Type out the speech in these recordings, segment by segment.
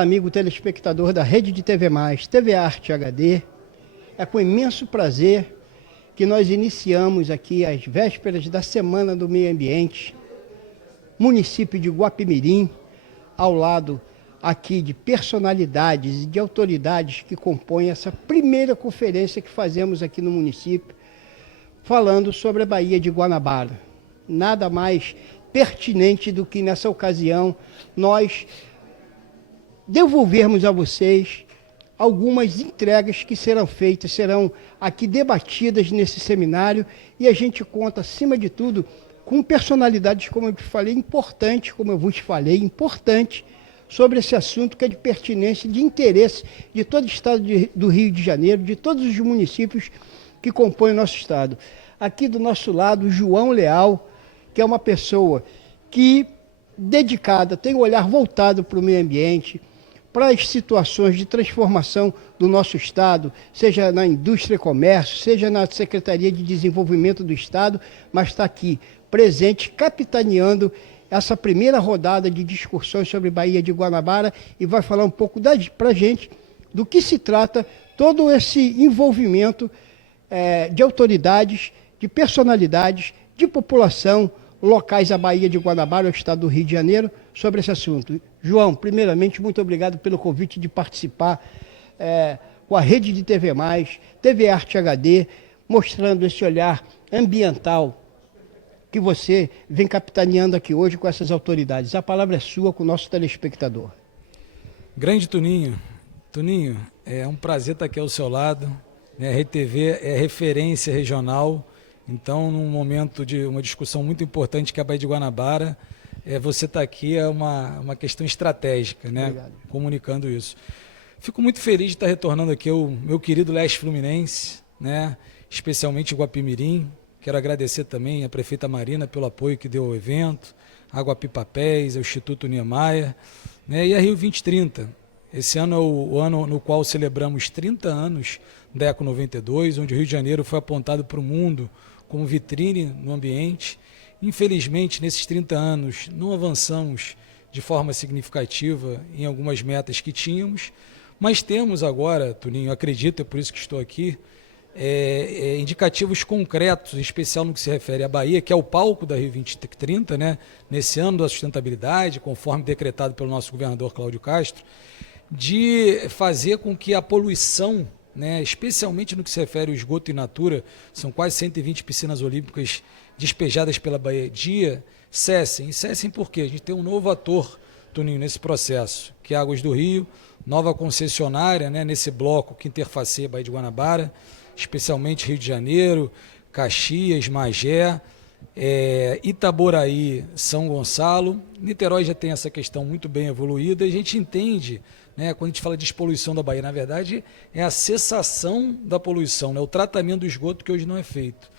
Olá, amigo telespectador da Rede de TV+, TV Arte HD. É com imenso prazer que nós iniciamos aqui as vésperas da Semana do Meio Ambiente, município de Guapimirim, ao lado aqui de personalidades e de autoridades que compõem essa primeira conferência que fazemos aqui no município, falando sobre a Baía de Guanabara. Nada mais pertinente do que nessa ocasião nós devolvermos a vocês algumas entregas que serão feitas, serão aqui debatidas nesse seminário, e a gente conta, acima de tudo, com personalidades, como eu falei, importantes, como eu vos falei, importantes, sobre esse assunto que é de pertinência, de interesse de todo o estado do Rio de Janeiro, de todos os municípios que compõem o nosso estado. Aqui do nosso lado, o João Leal, que é uma pessoa que, dedicada, tem um olhar voltado para o meio ambiente, para as situações de transformação do nosso estado, seja na indústria e comércio, seja na Secretaria de Desenvolvimento do Estado, mas está aqui, presente, capitaneando essa primeira rodada de discussões sobre Baía de Guanabara, e vai falar um pouco para a gente do que se trata todo esse envolvimento de autoridades, de personalidades, de população, locais da Baía de Guanabara, o estado do Rio de Janeiro, sobre esse assunto. João, primeiramente, muito obrigado pelo convite de participar com a Rede de TV+, TV Arte HD, mostrando esse olhar ambiental que você vem capitaneando aqui hoje com essas autoridades. A palavra é sua com o nosso telespectador. Grande Tuninho. Tuninho, é um prazer estar aqui ao seu lado. A Rede TV é referência regional. Então, num momento de uma discussão muito importante que é a Baía de Guanabara, você estar aqui é uma questão estratégica, né? Obrigado. Comunicando isso. Fico muito feliz de estar retornando aqui ao meu querido Leste Fluminense, né? Especialmente Guapimirim. Quero agradecer também a prefeita Marina pelo apoio que deu ao evento, a Guapi Papéis, ao Instituto Niemeyer, né? E a Rio 2030. Esse ano é o ano no qual celebramos 30 anos da Eco 92, onde o Rio de Janeiro foi apontado para o mundo como vitrine no ambiente. Infelizmente, nesses 30 anos, não avançamos de forma significativa em algumas metas que tínhamos, mas temos agora, Tuninho, acredito, é por isso que estou aqui, indicativos concretos, em especial no que se refere à Bahia, que é o palco da Rio 2030, né, nesse ano da sustentabilidade, conforme decretado pelo nosso governador Cláudio Castro, de fazer com que a poluição, né, especialmente no que se refere ao esgoto in natura, são quase 120 piscinas olímpicas despejadas pela Baía, cessem. E cessem porque a gente tem um novo ator, Toninho, nesse processo, que é Águas do Rio, nova concessionária, né, nesse bloco que interfaceia a Baía de Guanabara, especialmente Rio de Janeiro, Caxias, Magé, Itaboraí, São Gonçalo. Niterói já tem essa questão muito bem evoluída, e a gente entende, né, quando a gente fala de poluição da Bahia, na verdade é a cessação da poluição, né, o tratamento do esgoto que hoje não é feito.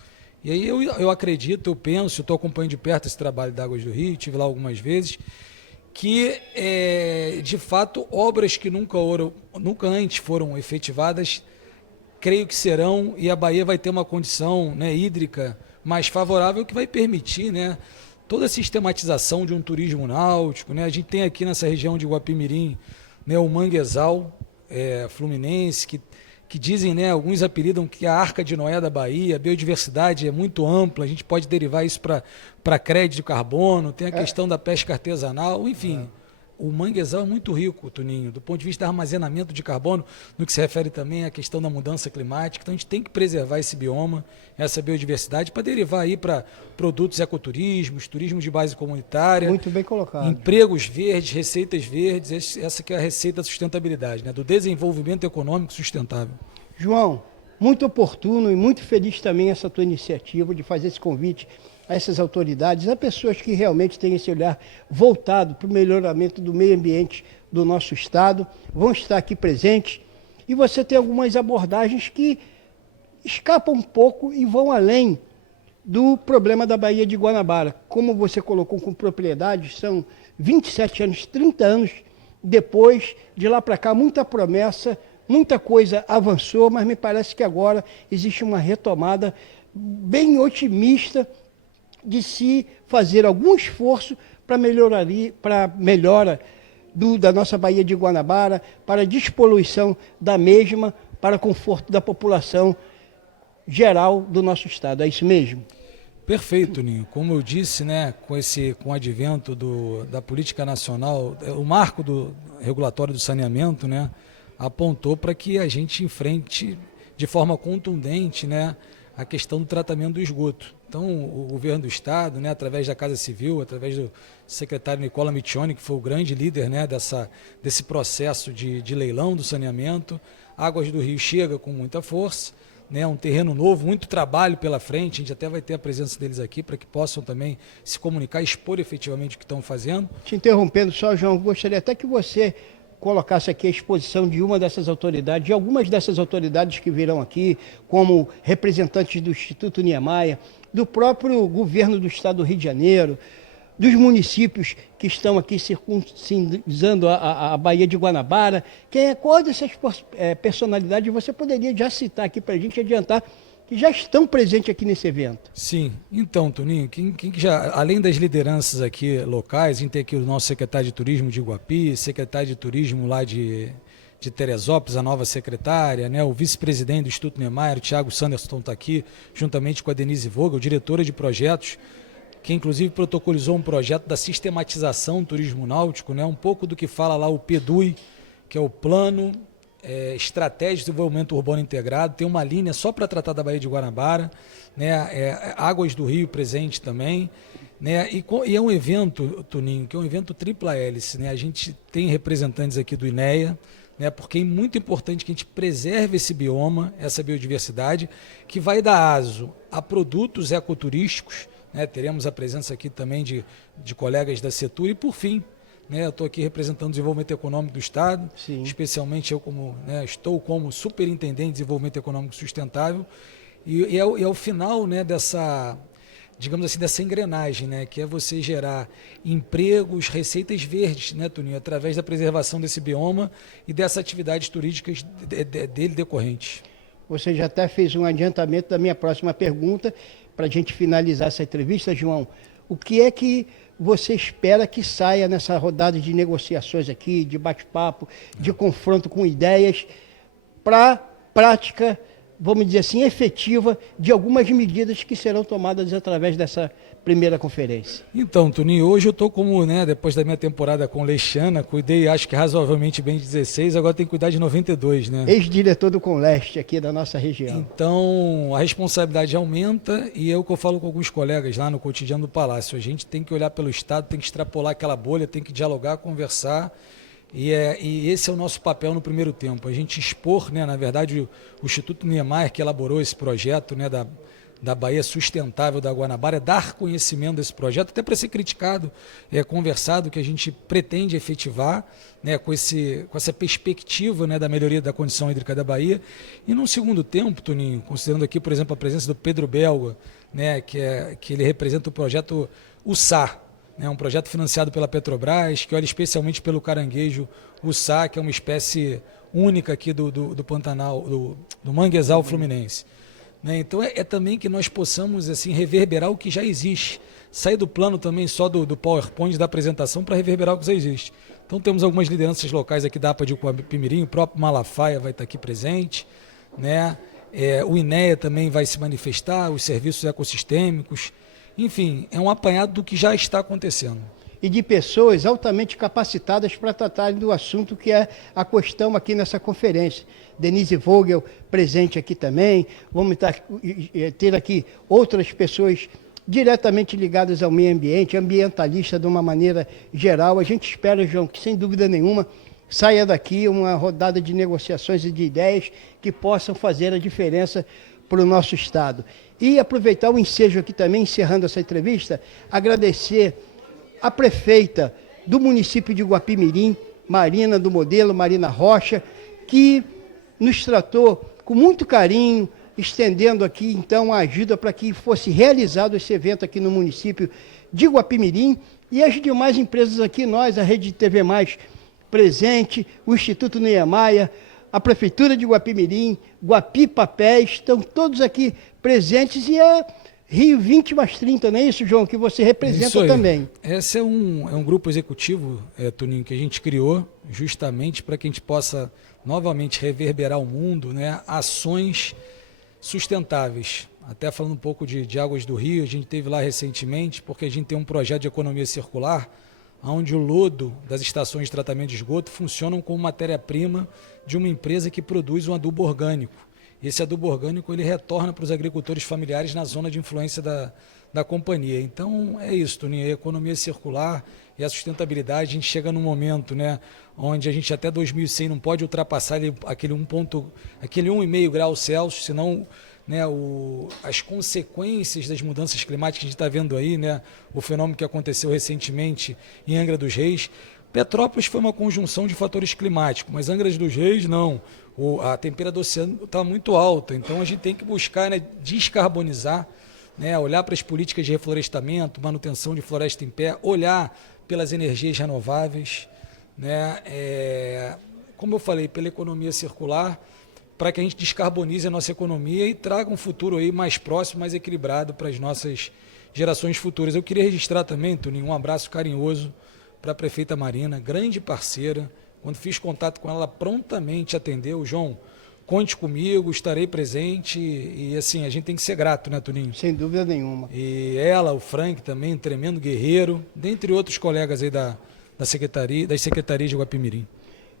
E aí eu acredito, eu penso, estou acompanhando de perto esse trabalho da Águas do Rio, estive lá algumas vezes, que de fato obras que nunca antes foram efetivadas, creio que serão, e a Bahia vai ter uma condição, né, hídrica mais favorável, que vai permitir, né, toda a sistematização de um turismo náutico, né? A gente tem aqui nessa região de Guapimirim, né, o manguezal fluminense, que dizem, né, alguns apelidam que a Arca de Noé da Bahia, a biodiversidade é muito ampla, a gente pode derivar isso para crédito de carbono, tem a questão da pesca artesanal, enfim. O manguezal é muito rico, Tuninho, do ponto de vista do armazenamento de carbono, no que se refere também à questão da mudança climática. Então a gente tem que preservar esse bioma, essa biodiversidade, para derivar aí para produtos ecoturismos, turismo de base comunitária. Muito bem colocado. Empregos verdes, receitas verdes, essa que é a receita da sustentabilidade, né, do desenvolvimento econômico sustentável. João, muito oportuno e muito feliz também essa tua iniciativa de fazer esse convite a essas autoridades, a pessoas que realmente têm esse olhar voltado para o melhoramento do meio ambiente do nosso estado, vão estar aqui presentes, e você tem algumas abordagens que escapam um pouco e vão além do problema da Baía de Guanabara. Como você colocou com propriedade, são 27 anos, 30 anos depois, de lá para cá, muita promessa, muita coisa avançou, mas me parece que agora existe uma retomada bem otimista de se fazer algum esforço para melhora da nossa Baía de Guanabara, para a despoluição da mesma, para conforto da população geral do nosso estado. É isso mesmo? Perfeito, Ninho. Como eu disse, né, com o advento da política nacional, o marco do regulatório do saneamento, né, apontou para que a gente enfrente de forma contundente, né, a questão do tratamento do esgoto. Então, o governo do estado, né, através da Casa Civil, através do secretário Nicola Miccioni, que foi o grande líder, né, desse processo de leilão do saneamento, Águas do Rio chega com muita força, né, um terreno novo, muito trabalho pela frente, a gente até vai ter a presença deles aqui para que possam também se comunicar e expor efetivamente o que estão fazendo. Te interrompendo só, João, gostaria até que você colocasse aqui a exposição de uma dessas autoridades, de algumas dessas autoridades que virão aqui, como representantes do Instituto Niemeyer, do próprio governo do estado do Rio de Janeiro, dos municípios que estão aqui circuncidando a Baía de Guanabara. Qual dessas personalidades você poderia já citar aqui para a gente adiantar que já estão presentes aqui nesse evento? Sim, então, Toninho, quem já, além das lideranças aqui locais, a gente tem aqui o nosso secretário de turismo de Iguape, secretário de turismo lá de Teresópolis, a nova secretária, né, o vice-presidente do Instituto Niemeyer, o Thiago Sanderson está aqui, juntamente com a Denise Vogel, diretora de projetos, que inclusive protocolizou um projeto da sistematização do turismo náutico, né, um pouco do que fala lá o PEDUI, que é o Plano Estratégia de Desenvolvimento Urbano Integrado, tem uma linha só para tratar da Baía de Guanabara, né, Águas do Rio presente também, né, e é um evento, Toninho, que é um evento tripla hélice, né, a gente tem representantes aqui do INEA, né, porque é muito importante que a gente preserve esse bioma, essa biodiversidade, que vai dar aso a produtos ecoturísticos, né, teremos a presença aqui também de colegas da Setur e, por fim, né, eu estou aqui representando o desenvolvimento econômico do Estado, Sim. Especialmente eu estou como superintendente de desenvolvimento econômico sustentável e é o final, né, dessa, digamos assim, dessa engrenagem, né, que é você gerar empregos, receitas verdes, né, Toninho, através da preservação desse bioma e dessas atividades turísticas dele decorrentes. Você já até fez um adiantamento da minha próxima pergunta, para a gente finalizar essa entrevista, João. O que é que você espera que saia nessa rodada de negociações aqui, de bate-papo, de confronto com ideias, para prática, vamos dizer assim, efetiva de algumas medidas que serão tomadas através dessa primeira conferência? Então, Toninho, hoje eu estou como, né, depois da minha temporada com Leixana, cuidei acho que razoavelmente bem de 16, agora tenho que cuidar de 92, né? Ex-diretor do Conleste aqui da nossa região. Então, a responsabilidade aumenta e é o que eu falo com alguns colegas lá no cotidiano do Palácio. A gente tem que olhar pelo Estado, tem que extrapolar aquela bolha, tem que dialogar, conversar. E esse é o nosso papel no primeiro tempo, a gente expor, né, na verdade, o Instituto Niemeyer que elaborou esse projeto, né, da Baía Sustentável da Guanabara, é dar conhecimento desse projeto, até para ser criticado, conversado, que a gente pretende efetivar, né, com essa perspectiva, né, da melhoria da condição hídrica da Baía. E num segundo tempo, Toninho, considerando aqui, por exemplo, a presença do Pedro Belga, né, que ele representa o projeto USA, né, um projeto financiado pela Petrobras, que olha especialmente pelo caranguejo USA, que é uma espécie única aqui do Pantanal, do manguezal fluminense. Né, então é também que nós possamos assim reverberar o que já existe, sair do plano também só do PowerPoint, da apresentação, para reverberar o que já existe. Então temos algumas lideranças locais aqui da APA de Iguapimirim, o próprio Malafaia vai estar aqui presente, né? O INEA também vai se manifestar, os serviços ecossistêmicos, enfim, é um apanhado do que já está acontecendo. E de pessoas altamente capacitadas para tratarem do assunto que é a questão aqui nessa conferência. Denise Vogel presente aqui também, vamos ter aqui outras pessoas diretamente ligadas ao meio ambiente, ambientalista de uma maneira geral. A gente espera, João, que sem dúvida nenhuma saia daqui uma rodada de negociações e de ideias que possam fazer a diferença para o nosso Estado. E aproveitar o ensejo aqui também, encerrando essa entrevista, agradecer a prefeita do município de Iguapimirim, Marina do Modelo, Marina Rocha, que nos tratou com muito carinho, estendendo aqui então a ajuda para que fosse realizado esse evento aqui no município de Iguapimirim, e as demais empresas aqui, nós, a Rede TV Mais presente, o Instituto Niemeyer, a Prefeitura de Iguapimirim, Guapi Papéis, estão todos aqui presentes e Rio 20 mais 30, não é isso, João? Que você representa também. Esse é um grupo executivo, Toninho, que a gente criou justamente para que a gente possa novamente reverberar o mundo, né, ações sustentáveis. Até falando um pouco de Águas do Rio, a gente teve lá recentemente, porque a gente tem um projeto de economia circular, onde o lodo das estações de tratamento de esgoto funcionam como matéria-prima de uma empresa que produz um adubo orgânico. Esse adubo orgânico ele retorna para os agricultores familiares na zona de influência da companhia. Então é isso, Toninho, a economia circular e a sustentabilidade, a gente chega num momento, né, onde a gente até 2100 não pode ultrapassar aquele 1,5 graus Celsius, senão, né, as consequências das mudanças climáticas que a gente está vendo aí, né, o fenômeno que aconteceu recentemente em Angra dos Reis. Petrópolis foi uma conjunção de fatores climáticos, mas Angra dos Reis não. A temperatura do oceano está muito alta, então a gente tem que buscar, né, descarbonizar, né, olhar para as políticas de reflorestamento, manutenção de floresta em pé, olhar pelas energias renováveis, né, como eu falei, pela economia circular, para que a gente descarbonize a nossa economia e traga um futuro aí mais próximo, mais equilibrado para as nossas gerações futuras. Eu queria registrar também, Toninho, um abraço carinhoso para a prefeita Marina, grande parceira. Quando fiz contato com ela prontamente atendeu. João, conte comigo, estarei presente. E assim, a gente tem que ser grato, né, Toninho? Sem dúvida nenhuma. E ela, o Frank também, tremendo guerreiro, dentre outros colegas aí das secretarias de Guapimirim.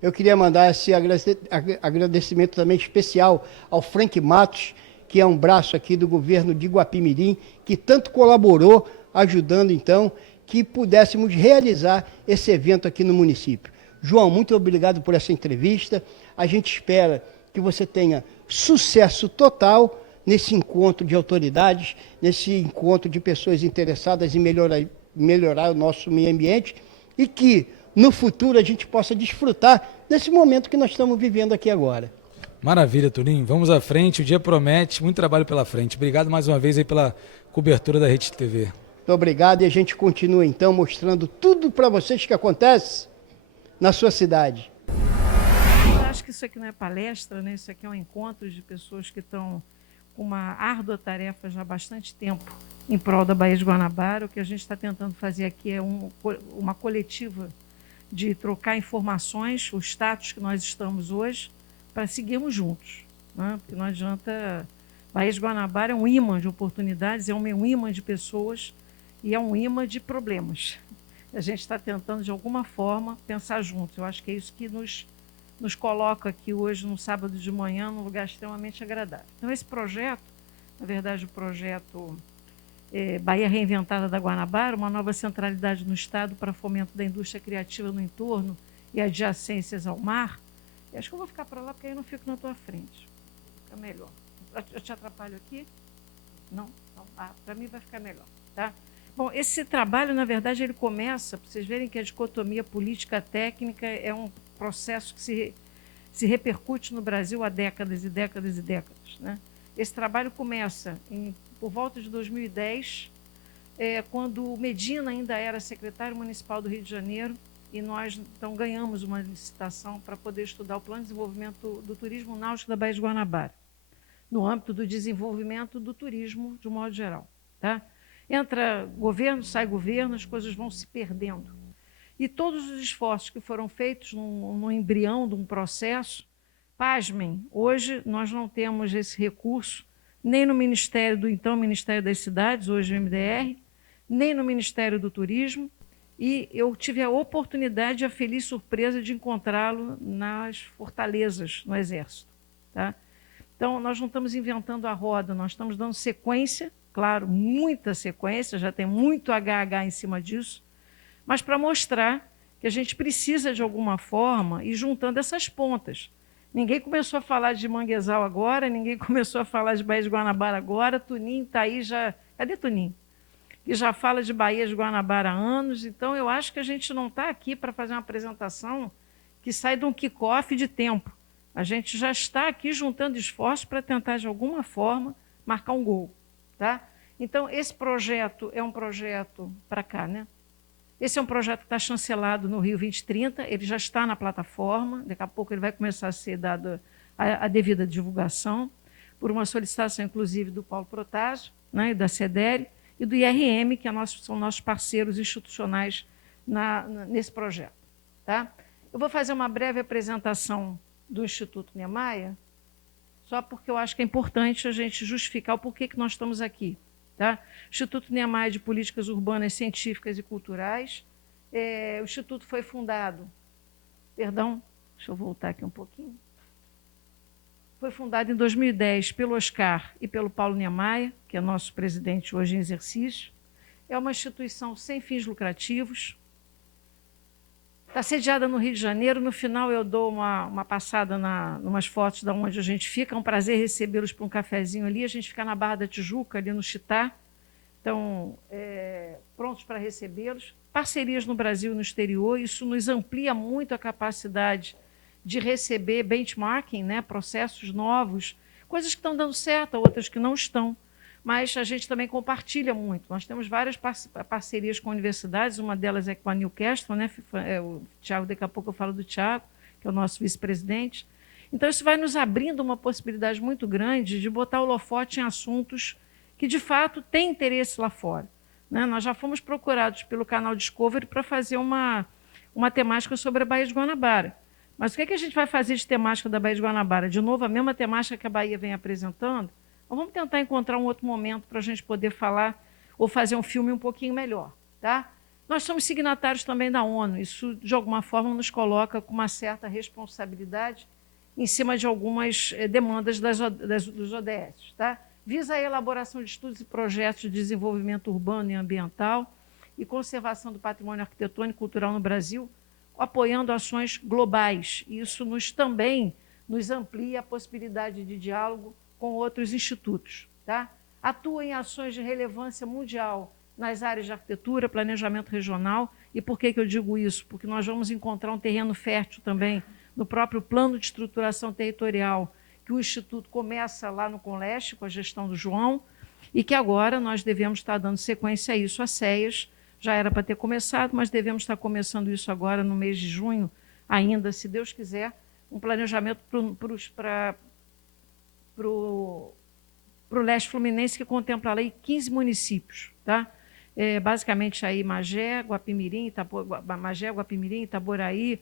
Eu queria mandar esse agradecimento também especial ao Frank Matos, que é um braço aqui do governo de Guapimirim, que tanto colaborou, ajudando então que pudéssemos realizar esse evento aqui no município. João, muito obrigado por essa entrevista. A gente espera que você tenha sucesso total nesse encontro de autoridades, nesse encontro de pessoas interessadas em melhorar o nosso meio ambiente e que no futuro a gente possa desfrutar desse momento que nós estamos vivendo aqui agora. Maravilha, Toninho. Vamos à frente, o dia promete, muito trabalho pela frente. Obrigado mais uma vez aí pela cobertura da Rede TV. Muito obrigado e a gente continua então mostrando tudo para vocês que acontece na sua cidade. Eu acho que isso aqui não é palestra, né? Isso aqui é um encontro de pessoas que estão com uma árdua tarefa já há bastante tempo em prol da Baía de Guanabara. O que a gente está tentando fazer aqui é uma coletiva de trocar informações, o status que nós estamos hoje, para seguirmos juntos, né? Porque não adianta... Baía de Guanabara é um imã de oportunidades, é um imã de pessoas e é um imã de problemas. A gente está tentando, de alguma forma, pensar juntos. Eu acho que é isso que nos coloca aqui hoje, no sábado de manhã, num lugar extremamente agradável. Então, esse projeto, na verdade, o projeto Baía Reinventada da Guanabara, uma nova centralidade no Estado para fomento da indústria criativa no entorno e adjacências ao mar. Eu acho que eu vou ficar para lá, porque aí eu não fico na tua frente. Fica melhor. Eu te atrapalho aqui? Não? Então, para mim vai ficar melhor, tá? Bom, esse trabalho, na verdade, ele começa, para vocês verem que a dicotomia política-técnica é um processo que se repercute no Brasil há décadas e décadas e décadas, né? Esse trabalho começa por volta de 2010, quando o Medina ainda era secretário municipal do Rio de Janeiro, e nós, então, ganhamos uma licitação para poder estudar o plano de desenvolvimento do turismo náutico da Baía de Guanabara, no âmbito do desenvolvimento do turismo, de um modo geral, tá? Entra governo, sai governo, as coisas vão se perdendo. E todos os esforços que foram feitos no embrião de um processo, pasmem, hoje nós não temos esse recurso, nem no Ministério Ministério das Cidades, hoje o MDR, nem no Ministério do Turismo, e eu tive a oportunidade e a feliz surpresa de encontrá-lo nas fortalezas, no Exército, tá? Então, nós não estamos inventando a roda, nós estamos dando sequência, claro, muita sequência, já tem muito HH em cima disso, mas para mostrar que a gente precisa, de alguma forma, ir juntando essas pontas. Ninguém começou a falar de Manguezal agora, ninguém começou a falar de Baía de Guanabara agora, Tunim está aí já... Cadê Tunim? Que já fala de Baía de Guanabara há anos, então eu acho que a gente não está aqui para fazer uma apresentação que sai de um kick-off de tempo. A gente já está aqui juntando esforços para tentar, de alguma forma, marcar um gol, tá? Então, esse projeto é um projeto para cá, né? Esse é um projeto que está chancelado no Rio 2030, ele já está na plataforma, daqui a pouco ele vai começar a ser dado a devida divulgação. por uma solicitação, inclusive, do Paulo Protásio, né, e da CEDERE, e do IRM, que são nossos parceiros institucionais nesse projeto. Tá? Eu vou fazer uma breve apresentação do Instituto Niemeyer, só porque eu acho que é importante a gente justificar o porquê que nós estamos aqui. Tá? Instituto Niemeyer de Políticas Urbanas, Científicas e Culturais. O Instituto foi fundado... Perdão, deixa eu voltar aqui um pouquinho. Foi fundado em 2010 pelo Oscar e pelo Paulo Niemeyer, que é nosso presidente hoje em exercício. É uma instituição sem fins lucrativos. Está sediada no Rio de Janeiro. No final eu dou uma passada umas fotos de onde a gente fica. É um prazer recebê-los para um cafezinho ali. A gente fica na Barra da Tijuca, ali no Chitá. Então, prontos para recebê-los. Parcerias no Brasil e no exterior. Isso nos amplia muito a capacidade de receber benchmarking, né, processos novos, coisas que estão dando certo, outras que não estão. Mas a gente também compartilha muito. Nós temos várias parcerias com universidades, uma delas é com a Newcastle, né? O Tiago, daqui a pouco eu falo do Tiago, que é o nosso vice-presidente. Então, isso vai nos abrindo uma possibilidade muito grande de botar o holofote em assuntos que, de fato, têm interesse lá fora. Né? Nós já fomos procurados pelo canal Discovery para fazer uma temática sobre a Baía de Guanabara. Mas o que a gente vai fazer de temática da Baía de Guanabara? De novo, a mesma temática que a Bahia vem apresentando? Ou vamos tentar encontrar um outro momento para a gente poder falar ou fazer um filme um pouquinho melhor. Tá? Nós somos signatários também da ONU. Isso, de alguma forma, nos coloca com uma certa responsabilidade em cima de algumas demandas dos ODS. Tá? Visa a elaboração de estudos e projetos de desenvolvimento urbano e ambiental e conservação do patrimônio arquitetônico e cultural no Brasil, apoiando ações globais. Isso também nos amplia a possibilidade de diálogo com outros institutos. Tá? Atua em ações de relevância mundial nas áreas de arquitetura, planejamento regional. E por que eu digo isso? Porque nós vamos encontrar um terreno fértil também no próprio plano de estruturação territorial que o Instituto começa lá no Conleste, com a gestão do João, e que agora nós devemos estar dando sequência a isso, a CEAS. Já era para ter começado, mas devemos estar começando isso agora no mês de junho, ainda, se Deus quiser, um planejamento para o leste fluminense, que contempla aí 15 municípios. Tá? Basicamente aí Magé, Guapimirim, Itaboraí,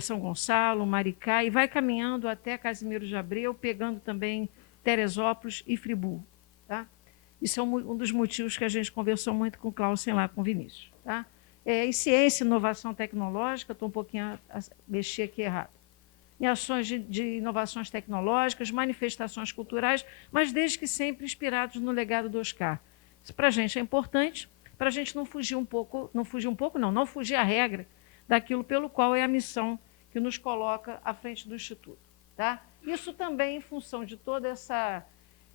São Gonçalo, Maricá, e vai caminhando até Casimiro de Abreu, pegando também Teresópolis e Friburgo. Tá? Isso é um dos motivos que a gente conversou muito com o Clausen lá, com o Vinícius. Tá? Em ciência e inovação tecnológica, estou um pouquinho a mexer aqui errado. Em ações de inovações tecnológicas, manifestações culturais, mas desde que sempre inspirados no legado do Oscar. Isso para a gente é importante, para a gente não fugir à regra daquilo pelo qual é a missão que nos coloca à frente do Instituto. Tá? Isso também em função de todo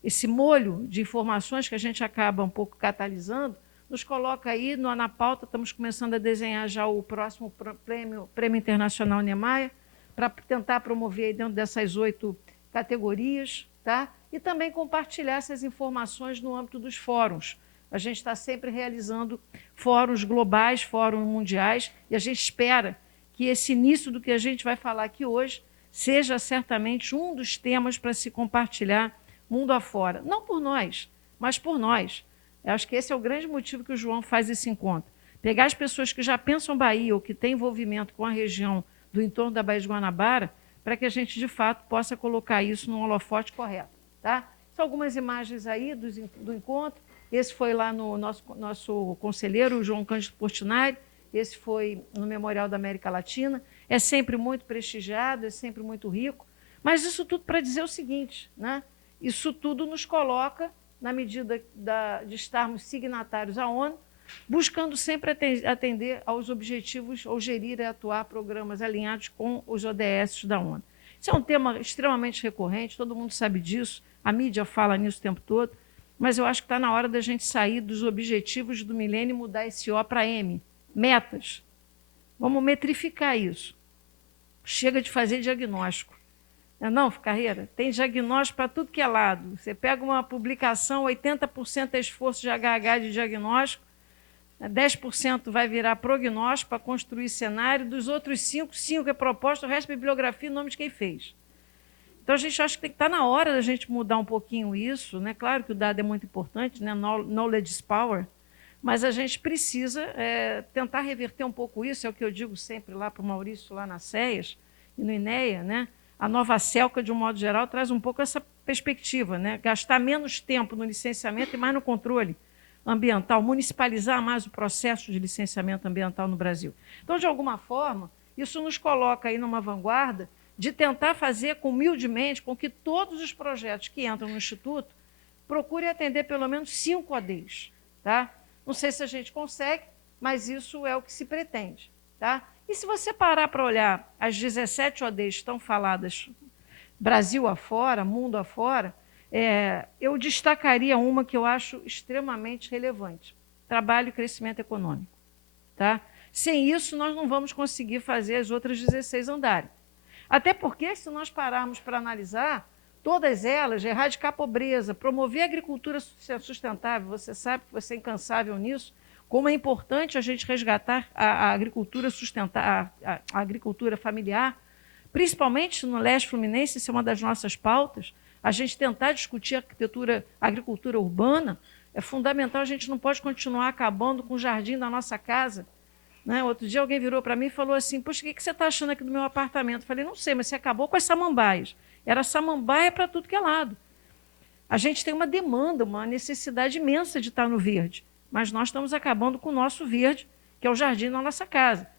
esse molho de informações que a gente acaba um pouco catalisando, nos coloca aí na pauta. Estamos começando a desenhar já o próximo Prêmio Internacional Niemeyer, para tentar promover aí dentro dessas 8 categorias, tá? E também compartilhar essas informações no âmbito dos fóruns. A gente está sempre realizando fóruns globais, fóruns mundiais, e a gente espera que esse início do que a gente vai falar aqui hoje seja certamente um dos temas para se compartilhar mundo afora. Não por nós, mas por nós. Eu acho que esse é o grande motivo que o João faz esse encontro. Pegar as pessoas que já pensam Bahia ou que têm envolvimento com a região do entorno da Baía de Guanabara, para que a gente, de fato, possa colocar isso no holofote correto. Tá? São algumas imagens aí do encontro. Esse foi lá no nosso conselheiro, o João Cândido Portinari. Esse foi no Memorial da América Latina. É sempre muito prestigiado, é sempre muito rico. Mas isso tudo para dizer o seguinte, né? Isso tudo nos coloca, na medida de estarmos signatários à ONU, buscando sempre atender aos objetivos ou gerir e atuar programas alinhados com os ODS da ONU. Isso é um tema extremamente recorrente, todo mundo sabe disso, a mídia fala nisso o tempo todo, mas eu acho que está na hora da gente sair dos objetivos do milênio e mudar esse O para M, metas. Vamos metrificar isso. Chega de fazer diagnóstico. Não, Carreira? Tem diagnóstico para tudo que é lado. Você pega uma publicação, 80% é esforço de HH de diagnóstico, 10% vai virar prognóstico para construir cenário, dos outros 5 é proposta, o resto é bibliografia e nome de quem fez. Então, a gente acha que tem que estar na hora da gente mudar um pouquinho isso, né? Claro que o dado é muito importante, né? Knowledge is power, mas a gente precisa tentar reverter um pouco isso, é o que eu digo sempre lá para o Maurício, lá na SEAS e no INEA, né? A nova CELCA, de um modo geral, traz um pouco essa perspectiva, né? Gastar menos tempo no licenciamento e mais no controle ambiental, municipalizar mais o processo de licenciamento ambiental no Brasil. Então, de alguma forma, isso nos coloca aí numa vanguarda de tentar fazer humildemente com que todos os projetos que entram no Instituto procurem atender pelo menos 5 ODs. Tá? Não sei se a gente consegue, mas isso é o que se pretende. Tá? E se você parar para olhar as 17 ODs que estão faladas Brasil afora, mundo afora, eu destacaria uma que eu acho extremamente relevante: trabalho e crescimento econômico. Tá? Sem isso, nós não vamos conseguir fazer as outras 16 andarem. Até porque, se nós pararmos para analisar, todas elas, erradicar a pobreza, promover a agricultura sustentável, você sabe que você é incansável nisso, como é importante a gente resgatar a agricultura sustentável, a agricultura familiar, principalmente no leste fluminense, isso é uma das nossas pautas, a gente tentar discutir a agricultura urbana, é fundamental, a gente não pode continuar acabando com o jardim da nossa casa. Né? Outro dia alguém virou para mim e falou assim: poxa, o que você está achando aqui do meu apartamento? Eu falei: não sei, mas você acabou com as samambaias. Era samambaia para tudo que é lado. A gente tem uma demanda, uma necessidade imensa de estar no verde, mas nós estamos acabando com o nosso verde, que é o jardim da nossa casa.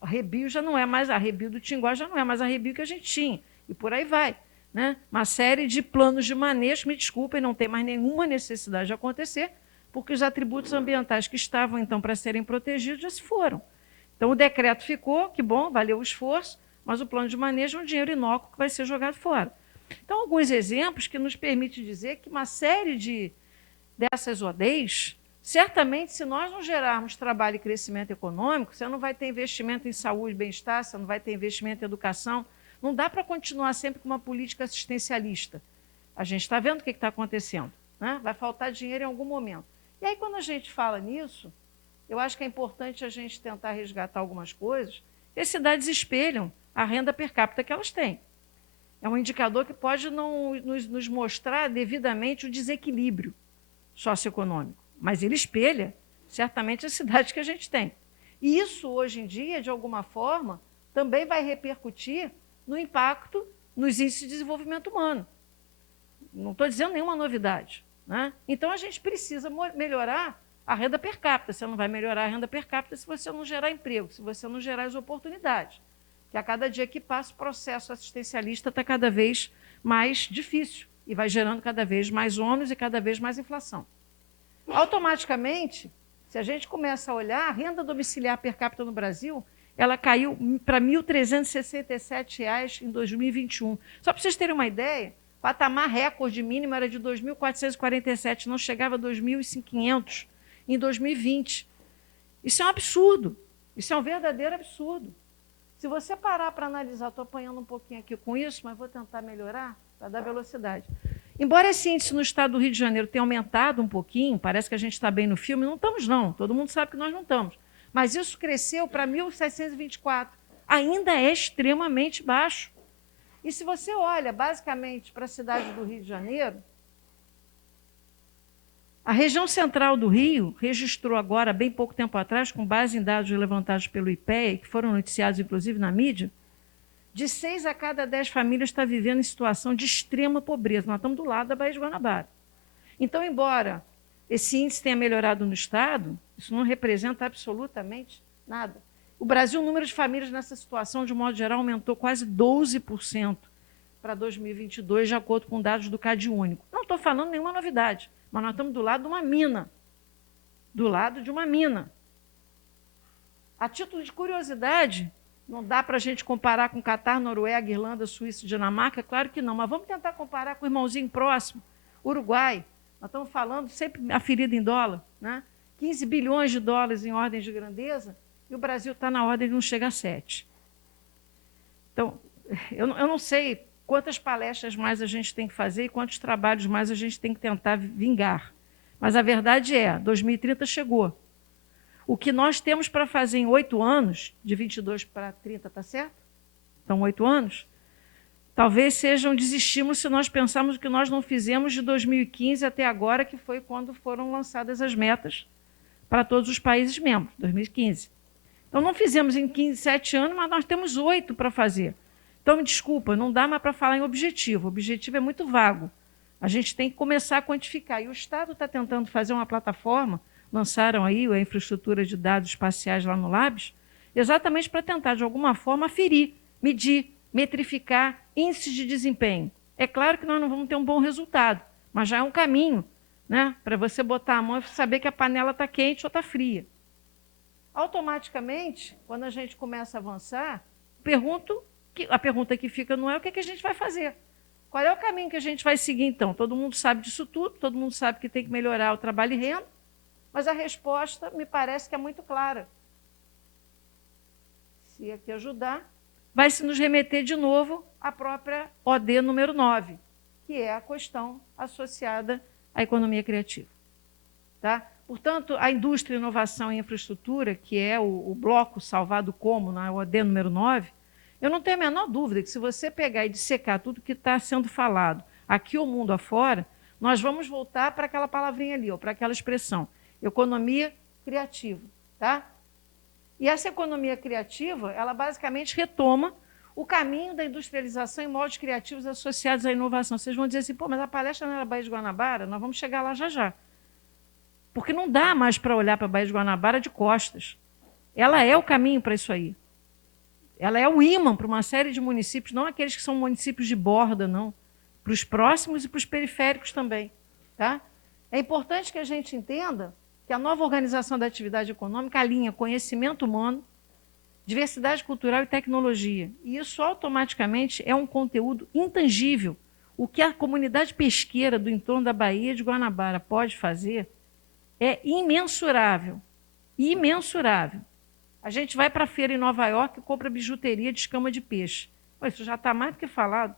A Rebio já não é mais, a Rebio do Tinguá já não é mais a Rebio que a gente tinha, e por aí vai. Né? Uma série de planos de manejo, me desculpem, não tem mais nenhuma necessidade de acontecer, porque os atributos ambientais que estavam, então, para serem protegidos já se foram. Então, o decreto ficou, que bom, valeu o esforço, mas o plano de manejo é um dinheiro inócuo que vai ser jogado fora. Então, alguns exemplos que nos permitem dizer que uma série dessas ODs, certamente, se nós não gerarmos trabalho e crescimento econômico, você não vai ter investimento em saúde e bem-estar, você não vai ter investimento em educação, não dá para continuar sempre com uma política assistencialista. A gente está vendo o que está acontecendo. Né? Vai faltar dinheiro em algum momento. E aí, quando a gente fala nisso, eu acho que é importante a gente tentar resgatar algumas coisas, que as cidades espelham a renda per capita que elas têm. É um indicador que pode não nos mostrar devidamente o desequilíbrio socioeconômico, mas ele espelha certamente as cidades que a gente tem. E isso, hoje em dia, de alguma forma, também vai repercutir no impacto nos índices de desenvolvimento humano. Não estou dizendo nenhuma novidade. Né? Então, a gente precisa melhorar a renda per capita. Você não vai melhorar a renda per capita se você não gerar emprego, se você não gerar as oportunidades. Que a cada dia que passa, o processo assistencialista está cada vez mais difícil e vai gerando cada vez mais ônus e cada vez mais inflação. Automaticamente, se a gente começa a olhar, a renda domiciliar per capita no Brasil, ela caiu para R$ 1.367 em 2021. Só para vocês terem uma ideia, o patamar recorde mínimo era de 2.447, não chegava a 2.500 em 2020. Isso é um absurdo. Isso é um verdadeiro absurdo. Se você parar para analisar, estou apanhando um pouquinho aqui com isso, mas vou tentar melhorar para dar velocidade. Embora esse índice no estado do Rio de Janeiro tenha aumentado um pouquinho, parece que a gente está bem no filme, não estamos não, todo mundo sabe que nós não estamos. Mas isso cresceu para 1.724, ainda é extremamente baixo. E se você olha basicamente para a cidade do Rio de Janeiro, a região central do Rio registrou agora, bem pouco tempo atrás, com base em dados levantados pelo IPEA, que foram noticiados inclusive na mídia, de 6 a cada 10 famílias está vivendo em situação de extrema pobreza. Nós estamos do lado da Baía de Guanabara. Então, embora esse índice tenha melhorado no Estado, isso não representa absolutamente nada. O Brasil, o número de famílias nessa situação, de modo geral, aumentou quase 12% para 2022, de acordo com dados do CadÚnico. Não estou falando nenhuma novidade, mas nós estamos do lado de uma mina. Do lado de uma mina. A título de curiosidade, não dá para a gente comparar com Catar, Noruega, Irlanda, Suíça e Dinamarca? Claro que não, mas vamos tentar comparar com o irmãozinho próximo, Uruguai. Nós estamos falando sempre aferida em dólar, né? 15 bilhões de dólares em ordem de grandeza, e o Brasil está na ordem de não chegar a 7. Então, eu não sei quantas palestras mais a gente tem que fazer e quantos trabalhos mais a gente tem que tentar vingar. Mas a verdade é, 2030 chegou. O que nós temos para fazer em 8 anos, de 22 para 30, está certo? Então, 8 anos. talvez seja um desestímulo se nós pensarmos o que nós não fizemos de 2015 até agora, que foi quando foram lançadas as metas para todos os países membros, 2015. Então, não fizemos em 7 anos, mas nós temos 8 para fazer. Então, me desculpa, não dá mais para falar em objetivo. O objetivo é muito vago. A gente tem que começar a quantificar. E o Estado está tentando fazer uma plataforma, lançaram aí a infraestrutura de dados espaciais lá no Labs, exatamente para tentar, de alguma forma, aferir, medir, metrificar índices de desempenho. É claro que nós não vamos ter um bom resultado, mas já é um caminho, né, para você botar a mão e saber que a panela está quente ou está fria. Automaticamente, quando a gente começa a avançar, a pergunta que fica não é o que a gente vai fazer. Qual é o caminho que a gente vai seguir, então? Todo mundo sabe disso tudo, todo mundo sabe que tem que melhorar o trabalho e renda, mas a resposta me parece que é muito clara. Se aqui ajudar, vai se nos remeter de novo à própria OD número 9, que é a questão associada à economia criativa. Tá? Portanto, a indústria, inovação e infraestrutura, que é o bloco salvado como na OD número 9, eu não tenho a menor dúvida que se você pegar e dissecar tudo que está sendo falado aqui ou mundo afora, nós vamos voltar para aquela palavrinha ali, ou para aquela expressão, economia criativa. Tá? E essa economia criativa, ela basicamente retoma o caminho da industrialização em moldes criativos associados à inovação. Vocês vão dizer assim, pô, mas a palestra não era Baía de Guanabara? Nós vamos chegar lá já já. Porque não dá mais para olhar para a Baía de Guanabara de costas. Ela é o caminho para isso aí. Ela é o ímã para uma série de municípios, não aqueles que são municípios de borda, não. Para os próximos e para os periféricos também. Tá? É importante que a gente entenda que a nova organização da atividade econômica alinha conhecimento humano, diversidade cultural e tecnologia. E isso automaticamente é um conteúdo intangível. O que a comunidade pesqueira do entorno da Baía de Guanabara pode fazer é imensurável. Imensurável. A gente vai para a feira em Nova York e compra bijuteria de escama de peixe. Isso já está mais do que falado.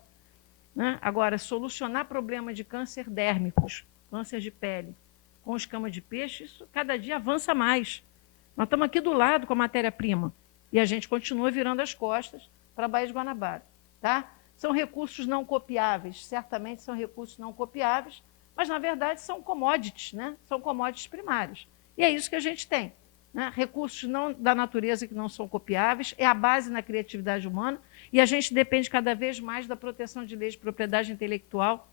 Né? Agora, solucionar problemas de câncer dérmicos, câncer de pele, com escama de peixe, isso cada dia avança mais. Nós estamos aqui do lado com a matéria-prima e a gente continua virando as costas para a Baía de Guanabara. Tá? São recursos não copiáveis, certamente são recursos não copiáveis, mas, na verdade, são commodities, né? São commodities primários. E é isso que a gente tem. Né? Recursos não, da natureza que não são copiáveis, é a base na criatividade humana, e a gente depende cada vez mais da proteção de leis de propriedade intelectual